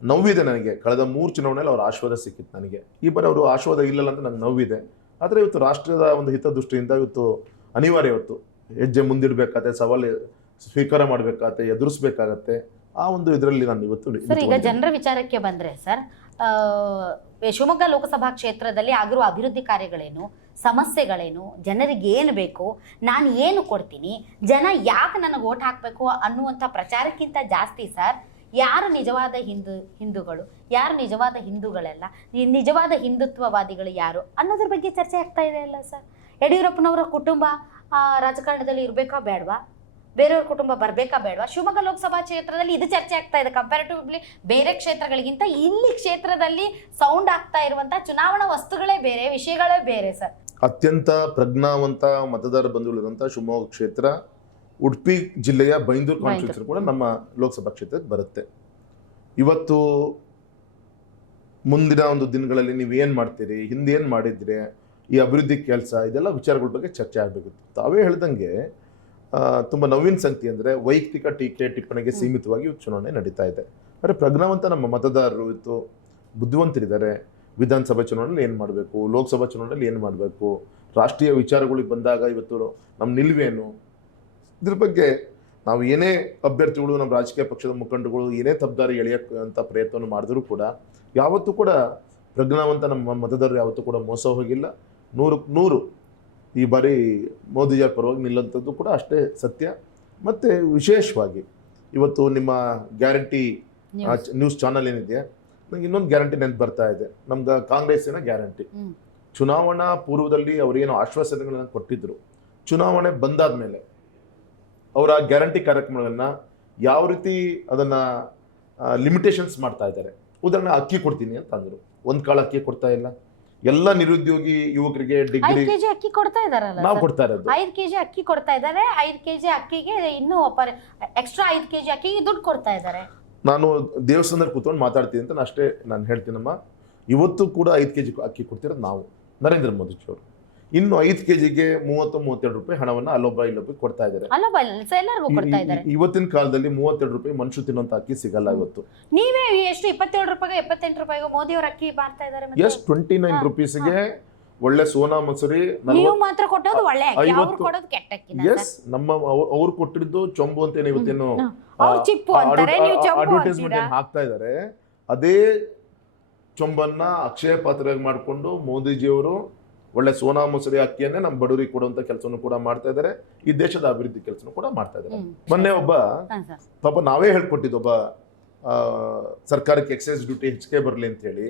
ನೋವಿದೆ ನನಗೆ, ಕಳೆದ 3 ಚುನಾವಣೆಯಲ್ಲಿ ಅವ್ರ ಆಶೀರ್ವಾದ ಸಿಕ್ಕಿತ್ತು ನನಗೆ. ಈ ಬಾರಿ ಅವರು ಆಶೀರ್ವಾದ ಇಲ್ಲಲ್ಲ ಅಂತ ನಂಗೆ ನೋವಿದೆ. ಆದರೆ ಇವತ್ತು ರಾಷ್ಟ್ರದ ಒಂದು ಹಿತದೃಷ್ಟಿಯಿಂದ ಇವತ್ತು ಅನಿವಾರ್ಯ, ಇವತ್ತು ಹೆಜ್ಜೆ ಮುಂದಿಡ್ಬೇಕಾಗತ್ತೆ, ಸವಾಲು ಸ್ವೀಕಾರ ಮಾಡ್ಬೇಕಾಗತ್ತೆ, ಎದುರಿಸ್ಬೇಕಾಗತ್ತೆ. ಆ ಒಂದು ಇದರಲ್ಲಿ ನಾನು ಇವತ್ತು. ಸರ್, ಈಗ ಜನರ ವಿಚಾರಕ್ಕೆ ಬಂದ್ರೆ ಸರ್, ಶಿವಮೊಗ್ಗ ಲೋಕಸಭಾ ಕ್ಷೇತ್ರದಲ್ಲಿ ಆಗಿರುವ ಅಭಿವೃದ್ಧಿ ಕಾರ್ಯಗಳೇನು, ಸಮಸ್ಯೆಗಳೇನು, ಜನರಿಗೆ ಏನು ಬೇಕು, ನಾನು ಏನು ಕೊಡ್ತೀನಿ, ಜನ ಯಾಕೆ ನನಗೆ ಓಟ್ ಹಾಕಬೇಕು ಅನ್ನುವಂಥ ಪ್ರಚಾರಕ್ಕಿಂತ ಜಾಸ್ತಿ ಸರ್, ಯಾರು ನಿಜವಾದ ಹಿಂದೂಗಳು, ಯಾರು ನಿಜವಾದ ಹಿಂದೂಗಳೆಲ್ಲ, ನಿಜವಾದ ಹಿಂದುತ್ವವಾದಿಗಳು ಯಾರು ಅನ್ನೋದ್ರ ಬಗ್ಗೆ ಚರ್ಚೆ ಆಗ್ತಾ ಇದೆ ಅಲ್ಲ ಸರ್. ಯಡಿಯೂರಪ್ಪನವರ ಕುಟುಂಬ ರಾಜಕಾರಣದಲ್ಲಿ ಇರಬೇಕಾ ಬೇಡವಾ, ಬೇರೆಯವ್ರ ಕುಟುಂಬ ಬರಬೇಕಾ ಬೇಡವಾ? ಶಿವಮೊಗ್ಗ ಲೋಕಸಭಾ ಕ್ಷೇತ್ರದಲ್ಲಿ ಇದು ಚರ್ಚೆ ಆಗ್ತಾ ಇದೆ. ಕಂಪ್ಯಾರಿಟಿವ್ಲಿ ಬೇರೆ ಕ್ಷೇತ್ರಗಳಿಗಿಂತ ಇಲ್ಲಿ ಕ್ಷೇತ್ರದಲ್ಲಿ ಸೌಂಡ್ ಆಗ್ತಾ ಇರುವಂತ ಚುನಾವಣಾ ವಸ್ತುಗಳೇ ಬೇರೆ, ವಿಷಯಗಳೇ ಬೇರೆ ಸರ್. ಅತ್ಯಂತ ಪ್ರಜ್ಞಾವಂತ ಮತದಾರ ಬಂಧುಗಳಿರುವಂಥ ಶಿವಮೊಗ್ಗ ಕ್ಷೇತ್ರ, ಉಡುಪಿ ಜಿಲ್ಲೆಯ ಬೈಂದೂರು ಕಾನ್ಸ್ಟಿಟ್ಯೂನ್ಸಿ ಕೂಡ ನಮ್ಮ ಲೋಕಸಭಾ ಕ್ಷೇತ್ರಕ್ಕೆ ಬರುತ್ತೆ. ಇವತ್ತು ಮುಂದಿನ ಒಂದು ದಿನಗಳಲ್ಲಿ ನೀವು ಏನು ಮಾಡ್ತೀರಿ, ಹಿಂದೆ ಏನು ಮಾಡಿದ್ರೆ, ಈ ಅಭಿವೃದ್ಧಿ ಕೆಲಸ, ಇದೆಲ್ಲ ವಿಚಾರಗಳ ಬಗ್ಗೆ ಚರ್ಚೆ ಆಗಬೇಕಿತ್ತು. ತಾವೇ ಹೇಳ್ದಂಗೆ ತುಂಬ ನೋವಿನ ಸಂಗತಿ ಅಂದರೆ ವೈಯಕ್ತಿಕ ಟೀಕೆ ಟಿಪ್ಪಣಿಗೆ ಸೀಮಿತವಾಗಿ ಚುನಾವಣೆ ನಡೀತಾ ಇದೆ. ಆದರೆ ಪ್ರಜ್ಞಾವಂತ ನಮ್ಮ ಮತದಾರರು ಇವತ್ತು ಬುದ್ಧಿವಂತರಿದ್ದಾರೆ. ವಿಧಾನಸಭಾ ಚುನಾವಣೆಯಲ್ಲಿ ಏನು ಮಾಡಬೇಕು, ಲೋಕಸಭಾ ಚುನಾವಣೆಯಲ್ಲಿ ಏನು ಮಾಡಬೇಕು, ರಾಷ್ಟ್ರೀಯ ವಿಚಾರಗಳಿಗೆ ಬಂದಾಗ ಇವತ್ತು ನಮ್ಮ ನಿಲುವೇನು, ಇದ್ರ ಬಗ್ಗೆ ನಾವು ಏನೇ ಅಭ್ಯರ್ಥಿಗಳು, ನಮ್ಮ ರಾಜಕೀಯ ಪಕ್ಷದ ಮುಖಂಡಗಳು ಏನೇ ತಪ್ಪದಾರಿ ಎಳೆಯೋಕ್ಕಂಥ ಪ್ರಯತ್ನವನ್ನು ಮಾಡಿದ್ರು ಕೂಡ ಯಾವತ್ತೂ ಕೂಡ ಪ್ರಜ್ಞಾವಂತ ನಮ್ಮ ಮತದಾರರು ಯಾವತ್ತೂ ಕೂಡ ಮೋಸ ಹೋಗಿಲ್ಲ. 100ಕ್ಕೆ 100 ಈ ಬಾರಿ ಮೋದಿಜಿಯ ಪರವಾಗಿ ನಿಲ್ಲುವಂಥದ್ದು ಕೂಡ ಅಷ್ಟೇ ಸತ್ಯ. ಮತ್ತು ವಿಶೇಷವಾಗಿ ಇವತ್ತು ನಿಮ್ಮ ಗ್ಯಾರಂಟಿ ನ್ಯೂಸ್ ಚಾನಲ್ ಏನಿದೆ, ನಂಗೆ ಇನ್ನೊಂದು ಗ್ಯಾರಂಟಿ ನೆನಪು ಬರ್ತಾ ಇದೆ. ನಮ್ಗೆ ಕಾಂಗ್ರೆಸ್ಸಿನ ಗ್ಯಾರಂಟಿ. ಚುನಾವಣಾ ಪೂರ್ವದಲ್ಲಿ ಅವರೇನು ಆಶ್ವಾಸನೆಗಳನ್ನು ಕೊಟ್ಟಿದ್ರು, ಚುನಾವಣೆ ಬಂದಾದ ಮೇಲೆ ಅವರ ಗ್ಯಾರಂಟಿ ಕಾರ್ಯಕ್ರಮಗಳನ್ನ ಯಾವ ರೀತಿ ಅದನ್ನು ಲಿಮಿಟೇಷನ್ಸ್ ಮಾಡ್ತಾ ಇದ್ದಾರೆ. ಉದಾಹರಣೆ ಅಕ್ಕಿ ಕೊಡ್ತೀನಿ ಅಂತ ಅಂದರು, ಒಂದು ಕಾಳು ಅಕ್ಕಿ ಕೊಡ್ತಾ ಇಲ್ಲ. ಎಲ್ಲ ನಿರುದ್ಯೋಗಿ ಯುವಕರಿಗೆ ಡಿಗ್ರಿ 5 kg ಅಕ್ಕಿ ಕೊಡ್ತಾ ಇದಾರಲ್ಲ, ನಾವು ಕೊಡ್ತಾ ಇರೋದು 5 kg ಅಕ್ಕಿ ಕೊಡ್ತಾ ಇದ್ದಾರೆ. 5 kg ಅಕ್ಕಿಗೆ ಇನ್ನೂ ಎಕ್ಸ್ಟ್ರಾ 5 kg ಅಕ್ಕಿಗೆ ದುಡ್ಡು ಕೊಡ್ತಾ ಇದ್ದಾರೆ. ನಾನು ದೇವಸ್ಥಾನದಲ್ಲಿ ಕೂತ್ಕೊಂಡು ಮಾತಾಡ್ತೀನಿ ಅಂತ ಅಷ್ಟೇ ನಾನು ಹೇಳ್ತೀನಮ್ಮ. ಇವತ್ತು ಕೂಡ 5 kg ಅಕ್ಕಿ ಕೊಡ್ತಿರೋದು ನಾವು, ನರೇಂದ್ರ ಮೋದಿ ಅವರು. ಇನ್ನು 5 kgಗೆ 30-32 ರೂಪಾಯಿ ಹಣವನ್ನು ಅಲ್ಲೊಬ್ಬ ಇಲ್ಲೊಬ್ಬ ಕೊಡ್ತಾ ಇದ್ದಾರೆ. ಇವತ್ತಿನ ಕಾಲದಲ್ಲಿ 32 ರೂಪಾಯಿ ಮನುಷ್ಯ ತಿನ್ನುವಂತ ಅಕ್ಕಿ ಸಿಗಲ್ಲ. ಇವತ್ತು ನೀವೇ ಎಷ್ಟು 27 ರೂಪಾಯಿ 28 ರೂಪಾಯಿಗೆ ಮೋದಿ ಅವರು ಅಕ್ಕಿ ಮಾರ್ತಾ ಇದ್ದಾರೆ. ಎಸ್ 29 ರೂಪೀಸ್ಗೆ ಒಳ್ಳೆ ಸೋನಾ ಮಸೂರಿ ಮಾತ್ರ ಕೊಟ್ಟೋದು ಒಳ್ಳೆ ಅಕ್ಕಿ, ಅವರು ಕೊಡೋದು ಕೆಟ್ಟ ಅಕ್ಕಿ. ಎಸ್ ನಮ್ಮ ಅವ್ರು ಕೊಟ್ಟಿದ್ದು ಚೊಂಬು ಅಂತ ಇವತ್ತೇನು ಅಡ್ವರ್ಟೈಸ್ಮೆಂಟ್ ಹಾಕ್ತಾ ಇದ್ದಾರೆ. ಅದೇ ಚೊಂಬನ್ನ ಅಕ್ಷಯ ಪಾತ್ರೆಯಾಗಿ ಮಾಡಿಕೊಂಡು ಮೋದಿಜಿಯವರು ಒಳ್ಳೆ ಸೋನಾ ಮಸೂರಿ ಅಕ್ಕಿಯನ್ನೇ ನಮ್ಮ ಬಡವರಿಗೆ ಕೊಡುವಂತ ಕೆಲಸವನ್ನು ಕೂಡ ಮಾಡ್ತಾ ಇದ್ದಾರೆ. ಈ ದೇಶದ ಅಭಿವೃದ್ಧಿ ಕೆಲಸನೂ ಕೂಡ ಮಾಡ್ತಾ ಇದ್ದಾರೆ. ಮೊನ್ನೆ ಒಬ್ಬ ಪಾಪ ನಾವೇ ಹೇಳ್ಕೊಟ್ಟಿದ್ದು, ಒಬ್ಬ ಸರ್ಕಾರಕ್ಕೆ ಎಕ್ಸೈಸ್ ಡ್ಯೂಟಿ ಹೆಚ್ಚಿಗೆ ಬರಲಿ ಅಂತ ಹೇಳಿ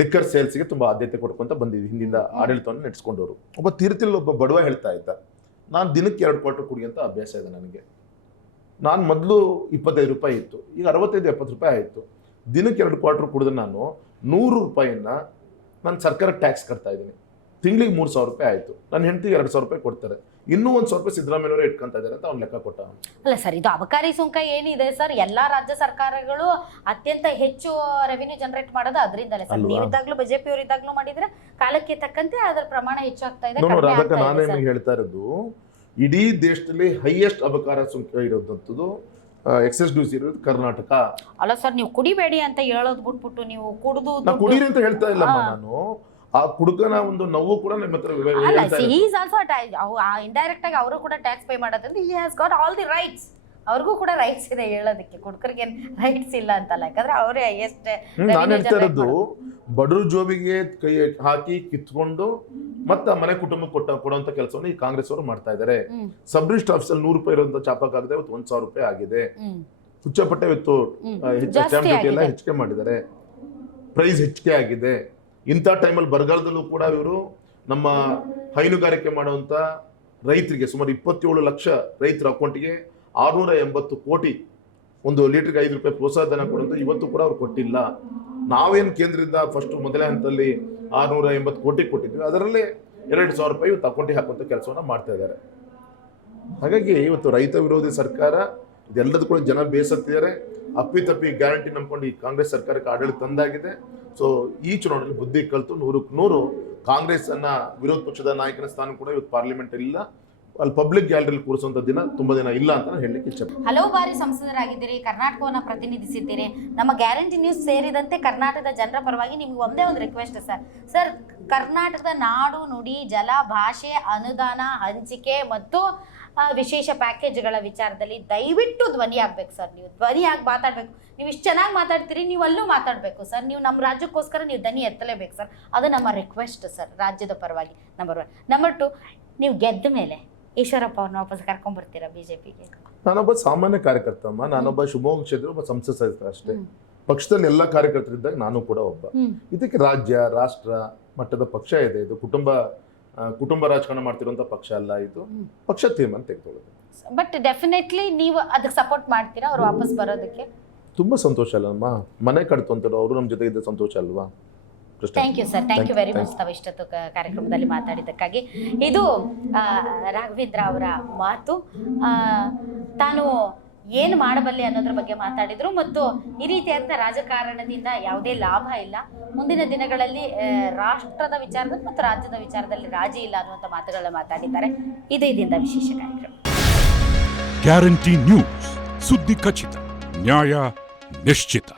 ಲಿಕ್ಕರ್ ಸೇಲ್ಸ್ಗೆ ತುಂಬಾ ಆದ್ಯತೆ ಕೊಡ್ಕೊಂತ ಬಂದಿದ್ವಿ. ಹಿಂದಿಂದ ಆಡಳಿತವನ್ನು ನಡೆಸ್ಕೊಂಡವರು. ಒಬ್ಬ ತೀರ್ಥಿಲ್ ಒಬ್ಬ ಬಡವ ಹೇಳ್ತಾ ಇದ್ದ, ನಾನು ದಿನಕ್ಕೆ 2 ಕ್ವಾರ್ಟರ್ ಕುಡಿಯಂತ ಅಭ್ಯಾಸ ಇದೆ ನನಗೆ. ನಾನು ಮೊದಲು 25 ರೂಪಾಯಿ ಇತ್ತು, ಈಗ 65-70 ರೂಪಾಯಿ ಆಯಿತು. ದಿನಕ್ಕೆ 2 ಕ್ವಾರ್ಟರ್ ಕುಡಿದ್ರೆ ನಾನು 100 ರೂಪಾಯಿನ ನಾನು ಸರ್ಕಾರ ಟ್ಯಾಕ್ಸ್ ಕಟ್ತಾ ಇದ್ದೀನಿ. ತಿಂಗಳಿಗೆ 3,000 ರೂಪಾಯಿ ಆಯಿತು. ನನ್ನ ಹೆಂಡತಿಗೆ 2,000 ರೂಪಾಯಿ ಕೊಡ್ತಾರೆ. ಇನ್ನೂ 1,000 ರೂಪಾಯಿ ಸಿದ್ದರಾಮಯ್ಯನವರೇ ಇಟ್ಕೊಂತ ಇದ್ದಾರೆ ಅಂತ ಅವ್ನು ಲೆಕ್ಕ ಕೊಟ್ಟ. ಅಲ್ಲ ಸರ್, ಇದು ಅಬಕಾರಿ ಸುಂಕ ಏನಿದೆ ಸರ್, ಎಲ್ಲಾ ರಾಜ್ಯ ಸರ್ಕಾರಗಳು ಅತ್ಯಂತ ಹೆಚ್ಚು ರೆವಿನ್ಯೂ ಜನರೇಟ್ ಮಾಡೋದು ಅದರಿಂದಲೇ ಸರ್. ನೀವಿದ್ದಾಗ್ಲೂ ಬಿಜೆಪಿ ಅವರು ಇದ್ದಾಗ್ಲೂ ಮಾಡಿದ್ರೆ ಕಾಲಕ್ಕೆ ತಕ್ಕಂತೆ ಅದರ ಪ್ರಮಾಣ ಹೆಚ್ಚಾಗ್ತಾ ಇದೆ. ಅದಕ್ಕೆ ನಾನು ನಿಮಗೆ ಹೇಳ್ತಾ ಇರೋದು, ಇಡೀ ದೇಶದಲ್ಲಿ ಹೈಯೆಸ್ಟ್ ಅಬಕಾರ ಸುಂಕ ಇರೋದಂಥದ್ದು, ಎಕ್ಸೆಸ್ ಡ್ಯೂಸ್ ಇರೋದು ಕರ್ನಾಟಕ. ಅಲ್ಲ ಸರ್, ನೀವು ಕುಡಿಬೇಡಿ ಅಂತ ಹೇಳೋದು ಬಿಟ್ಬಿಟ್ಟು ನೀವು ಕುಡಿದು ನಾ ಕುಡೀರಿ ಅಂತ ಹೇಳ್ತಾ ಇಲ್ಲಮ್ಮ ನಾನು. ಆ ಕುಡುಕನ ಒಂದು ನೋವು ಕೂಡ ನಿಮ್ಮ ಹತ್ರ ಇಂಡೈರೆಕ್ಟ್ ಆಗಿ ಅವರು ಕೂಡ ಟ್ಯಾಕ್ಸ್ ಪೇ ಮಾಡೋದ್ರಿಂದ he has got all the rights. ಅವ್ರಿಗೂ ಕೂಡ ರೈಟ್ಸ್ ಇದೆ ಹೇಳೋದಕ್ಕೆ, ಕುಡುಕರಿಗೆ ರೈಟ್ಸ್ ಇಲ್ಲ ಅಂತಲ್ಲ, ಯಾಕಂದ್ರೆ ಅವರೇ ಹೈಯೆಸ್ಟ್. ನಾನು ಹೇಳ್ತಾ ಇರೋದು, ಬಡವ್ರ ಜೋಬಿಗೆ ಕೈ ಹಾಕಿ ಕಿತ್ಕೊಂಡು ಮತ್ತೆ ಮನೆ ಕುಟುಂಬಕ್ಕೆ ಕೊಡುವಂತ ಕೆಲಸವನ್ನು ಈ ಕಾಂಗ್ರೆಸ್ ಅವರು ಮಾಡ್ತಾ ಇದ್ದಾರೆ. ಸಬ್ ರಿಜಿಸ್ಟರ್ ಆಫೀಸಲ್ಲಿ 100 ರೂಪಾಯಿ ಇರುವಂತ ಚಾಪಕ್ ಆಗದೆ ಇವತ್ತು 1,000 ರೂಪಾಯಿ ಆಗಿದೆ. ಹುಚ್ಚಪಟ್ಟೆ ಇವತ್ತು ಎಲ್ಲ ಹೆಚ್ಚಿಗೆ ಮಾಡಿದ್ದಾರೆ, ಪ್ರೈಸ್ ಹೆಚ್ಚಿಗೆ ಆಗಿದೆ. ಇಂಥ ಟೈಮಲ್ಲಿ ಬರಗಾಲದಲ್ಲೂ ಕೂಡ ಇವರು ನಮ್ಮ ಹೈನುಗಾರಿಕೆ ಮಾಡುವಂತ ರೈತರಿಗೆ ಸುಮಾರು 27 ಲಕ್ಷ ರೈತರ ಅಕೌಂಟಿಗೆ 680 ಕೋಟಿ, 1 ಲೀಟರ್ಗೆ 5 ರೂಪಾಯಿ ಪ್ರೋತ್ಸಾಹ ಧನ ಕೊಡುವಂತ ಇವತ್ತು ಕೂಡ ಅವ್ರು ಕೊಟ್ಟಿಲ್ಲ. ನಾವೇನು ಕೇಂದ್ರದಿಂದ ಫಸ್ಟ್ ಮೊದಲನೇ ಹಂತದಲ್ಲಿ 680 ಕೋಟಿ ಕೊಟ್ಟಿದ್ವಿ, ಅದರಲ್ಲೇ 2,000 ರೂಪಾಯಿ ಇವತ್ತು ಅಕೌಂಟಿಗೆ ಹಾಕುವಂಥ ಕೆಲಸವನ್ನ ಮಾಡ್ತಾ ಇದ್ದಾರೆ. ಹಾಗಾಗಿ ಇವತ್ತು ರೈತ ವಿರೋಧಿ ಸರ್ಕಾರ ಇದೆಲ್ಲದೂ ಕೂಡ ಜನ ಬೇಸತ್ತಿದ್ದಾರೆ. ಅಪ್ಪಿತಪ್ಪಿ ಗ್ಯಾರಂಟಿ ನಂಬ್ಕೊಂಡು ಈ ಕಾಂಗ್ರೆಸ್ ಸರ್ಕಾರಕ್ಕೆ ಆಡಳಿತ ತಂದಾಗಿದೆ. ಸೊ ಈ ಚುನಾವಣೆಯಲ್ಲಿ ಬುದ್ಧಿ ಕಲಿತು 100ಕ್ಕೆ 100 ಕಾಂಗ್ರೆಸ್ ಅನ್ನ ವಿರೋಧ ಪಕ್ಷದ ನಾಯಕನ ಸ್ಥಾನ ಕೂಡ ಇವತ್ತು ಪಾರ್ಲಿಮೆಂಟ್ ಇಲ್ಲ, ಅಲ್ಲಿ ಪಬ್ಲಿಕ್ ಗ್ಯಾಲರಿ ಕೂರಿಸುವಂತ ದಿನ ತುಂಬಾ ದಿನ ಇಲ್ಲ ಅಂತ ಹೇಳಲಿಕ್ಕೆ ಇಚ್ಛೆ. ಹಲವು ಬಾರಿ ಸಂಸದರಾಗಿದ್ದೀರಿ, ಕರ್ನಾಟಕವನ್ನ ಪ್ರತಿನಿಧಿಸಿದ್ದೀರಿ. ನಮ್ಮ ಗ್ಯಾರಂಟಿ ನ್ಯೂಸ್ ಸೇರಿದಂತೆ ಕರ್ನಾಟಕದ ಜನರ ಪರವಾಗಿ ನಿಮ್ಗೆ ಒಂದೇ ಒಂದು ರಿಕ್ವೆಸ್ಟ್ ಸರ್. ಕರ್ನಾಟಕದ ನಾಡು ನುಡಿ ಜಲ ಭಾಷೆ ಅನುದಾನ ಹಂಚಿಕೆ ಮತ್ತು ವಿಶೇಷ ಪ್ಯಾಕೇಜ್ಗಳ ವಿಚಾರದಲ್ಲಿ ದಯವಿಟ್ಟು ಧ್ವನಿ ಆಗ್ಬೇಕು ಸರ್. ನೀವು ಧ್ವನಿ ಆಗಿ ಮಾತಾಡ್ಬೇಕು. ನೀವು ಇಷ್ಟು ಚೆನ್ನಾಗಿ ಮಾತಾಡ್ತೀರಿ, ನೀವು ಅಲ್ಲೂ ಮಾತಾಡಬೇಕು ಸರ್. ನೀವು ನಮ್ಮ ರಾಜ್ಯಕ್ಕೋಸ್ಕರ ನೀವು ಧ್ವನಿ ಎತ್ತಲೇಬೇಕು ಸರ್. ಅದು ನಮ್ಮ ರಿಕ್ವೆಸ್ಟ್ ಸರ್, ರಾಜ್ಯದ ಪರವಾಗಿ. ನಂಬರ್ 1. ನಂಬರ್ 2, ನೀವು ಗೆದ್ದ ಮೇಲೆ ಈಶ್ವರಪ್ಪ ಅವ್ರನ್ನ ವಾಪಸ್ ಕರ್ಕೊಂಡ್ಬರ್ತೀರಾ ಬಿಜೆಪಿಗೆ? ನಾನೊಬ್ಬ ಸಾಮಾನ್ಯ ಕಾರ್ಯಕರ್ತಮ್ಮ, ನಾನೊಬ್ಬ ಶಿವಮೊಗ್ಗ ಕ್ಷೇತ್ರ ಒಬ್ಬ ಸಂಸದ ಸದಸ್ಯ ಅಷ್ಟೇ. ಪಕ್ಷದಲ್ಲಿ ಎಲ್ಲ ಕಾರ್ಯಕರ್ತರಿದ್ದಾಗ ನಾನು ಕೂಡ ಒಬ್ಬ. ಇದಕ್ಕೆ ರಾಜ್ಯ ರಾಷ್ಟ್ರ ಮಟ್ಟದ ಪಕ್ಷ ಇದೆ. ಇದು ಕುಟುಂಬ ರಾಜಕಾರಣ ಮಾಡ್ತಿರುವಂತ ಪಕ್ಷ ಅಲ್ಲ, ಇದು ಪಕ್ಷ ತೀರ್ಮಾನ ತೆಗೆದುಕೊಳ್ಳೋದು. ಬಟ್ ಡೆಫಿನೆಟ್ಲಿ ನೀವು ಅದಕ್ಕೆ ಸಪೋರ್ಟ್ ಮಾಡ್ತೀರಾ ಅವ್ರು ವಾಪಸ್ ಬರೋದಕ್ಕೆ? ತುಂಬಾ ಸಂತೋಷ ಅಲ್ಲಮ್ಮ, ಮನೆ ಕಟ್ತು ಅಂತಾರೋ ಅವರು ನಮ್ಮ ಜೊತೆ ಇದ್ದ ಸಂತೋಷ ಅಲ್ವಾ. Thank you sir, thank you very much ತಾವು ಇಷ್ಟೊತ್ತು ಕಾರ್ಯಕ್ರಮದಲ್ಲಿ ಮಾತಾಡಿದ್ದಕ್ಕಾಗಿ. ಇದು ರಾಘವೇಂದ್ರ ಅವರ ಮಾತು. ತಾನು ಏನು ಮಾಡಬಲ್ಲೆ ಅನ್ನೋದ್ರ ಬಗ್ಗೆ ಮಾತಾಡಿದ್ರು ಮತ್ತು ಈ ರೀತಿಯಾದ ರಾಜಕಾರಣದಿಂದ ಯಾವುದೇ ಲಾಭ ಇಲ್ಲ, ಮುಂದಿನ ದಿನಗಳಲ್ಲಿ ರಾಷ್ಟ್ರದ ವಿಚಾರದಲ್ಲಿ ಮತ್ತು ರಾಜ್ಯದ ವಿಚಾರದಲ್ಲಿ ರಾಜಿ ಇಲ್ಲ ಅನ್ನುವಂಥ ಮಾತುಗಳನ್ನ ಮಾತಾಡಿದ್ದಾರೆ. ಇದು ಇದರಿಂದ ವಿಶೇಷ ಕಾರ್ಯಕ್ರಮ. ಗ್ಯಾರಂಟಿ ನ್ಯೂಸ್, ಸುದ್ದಿ ಖಚಿತ, ನ್ಯಾಯ ನಿಶ್ಚಿತ.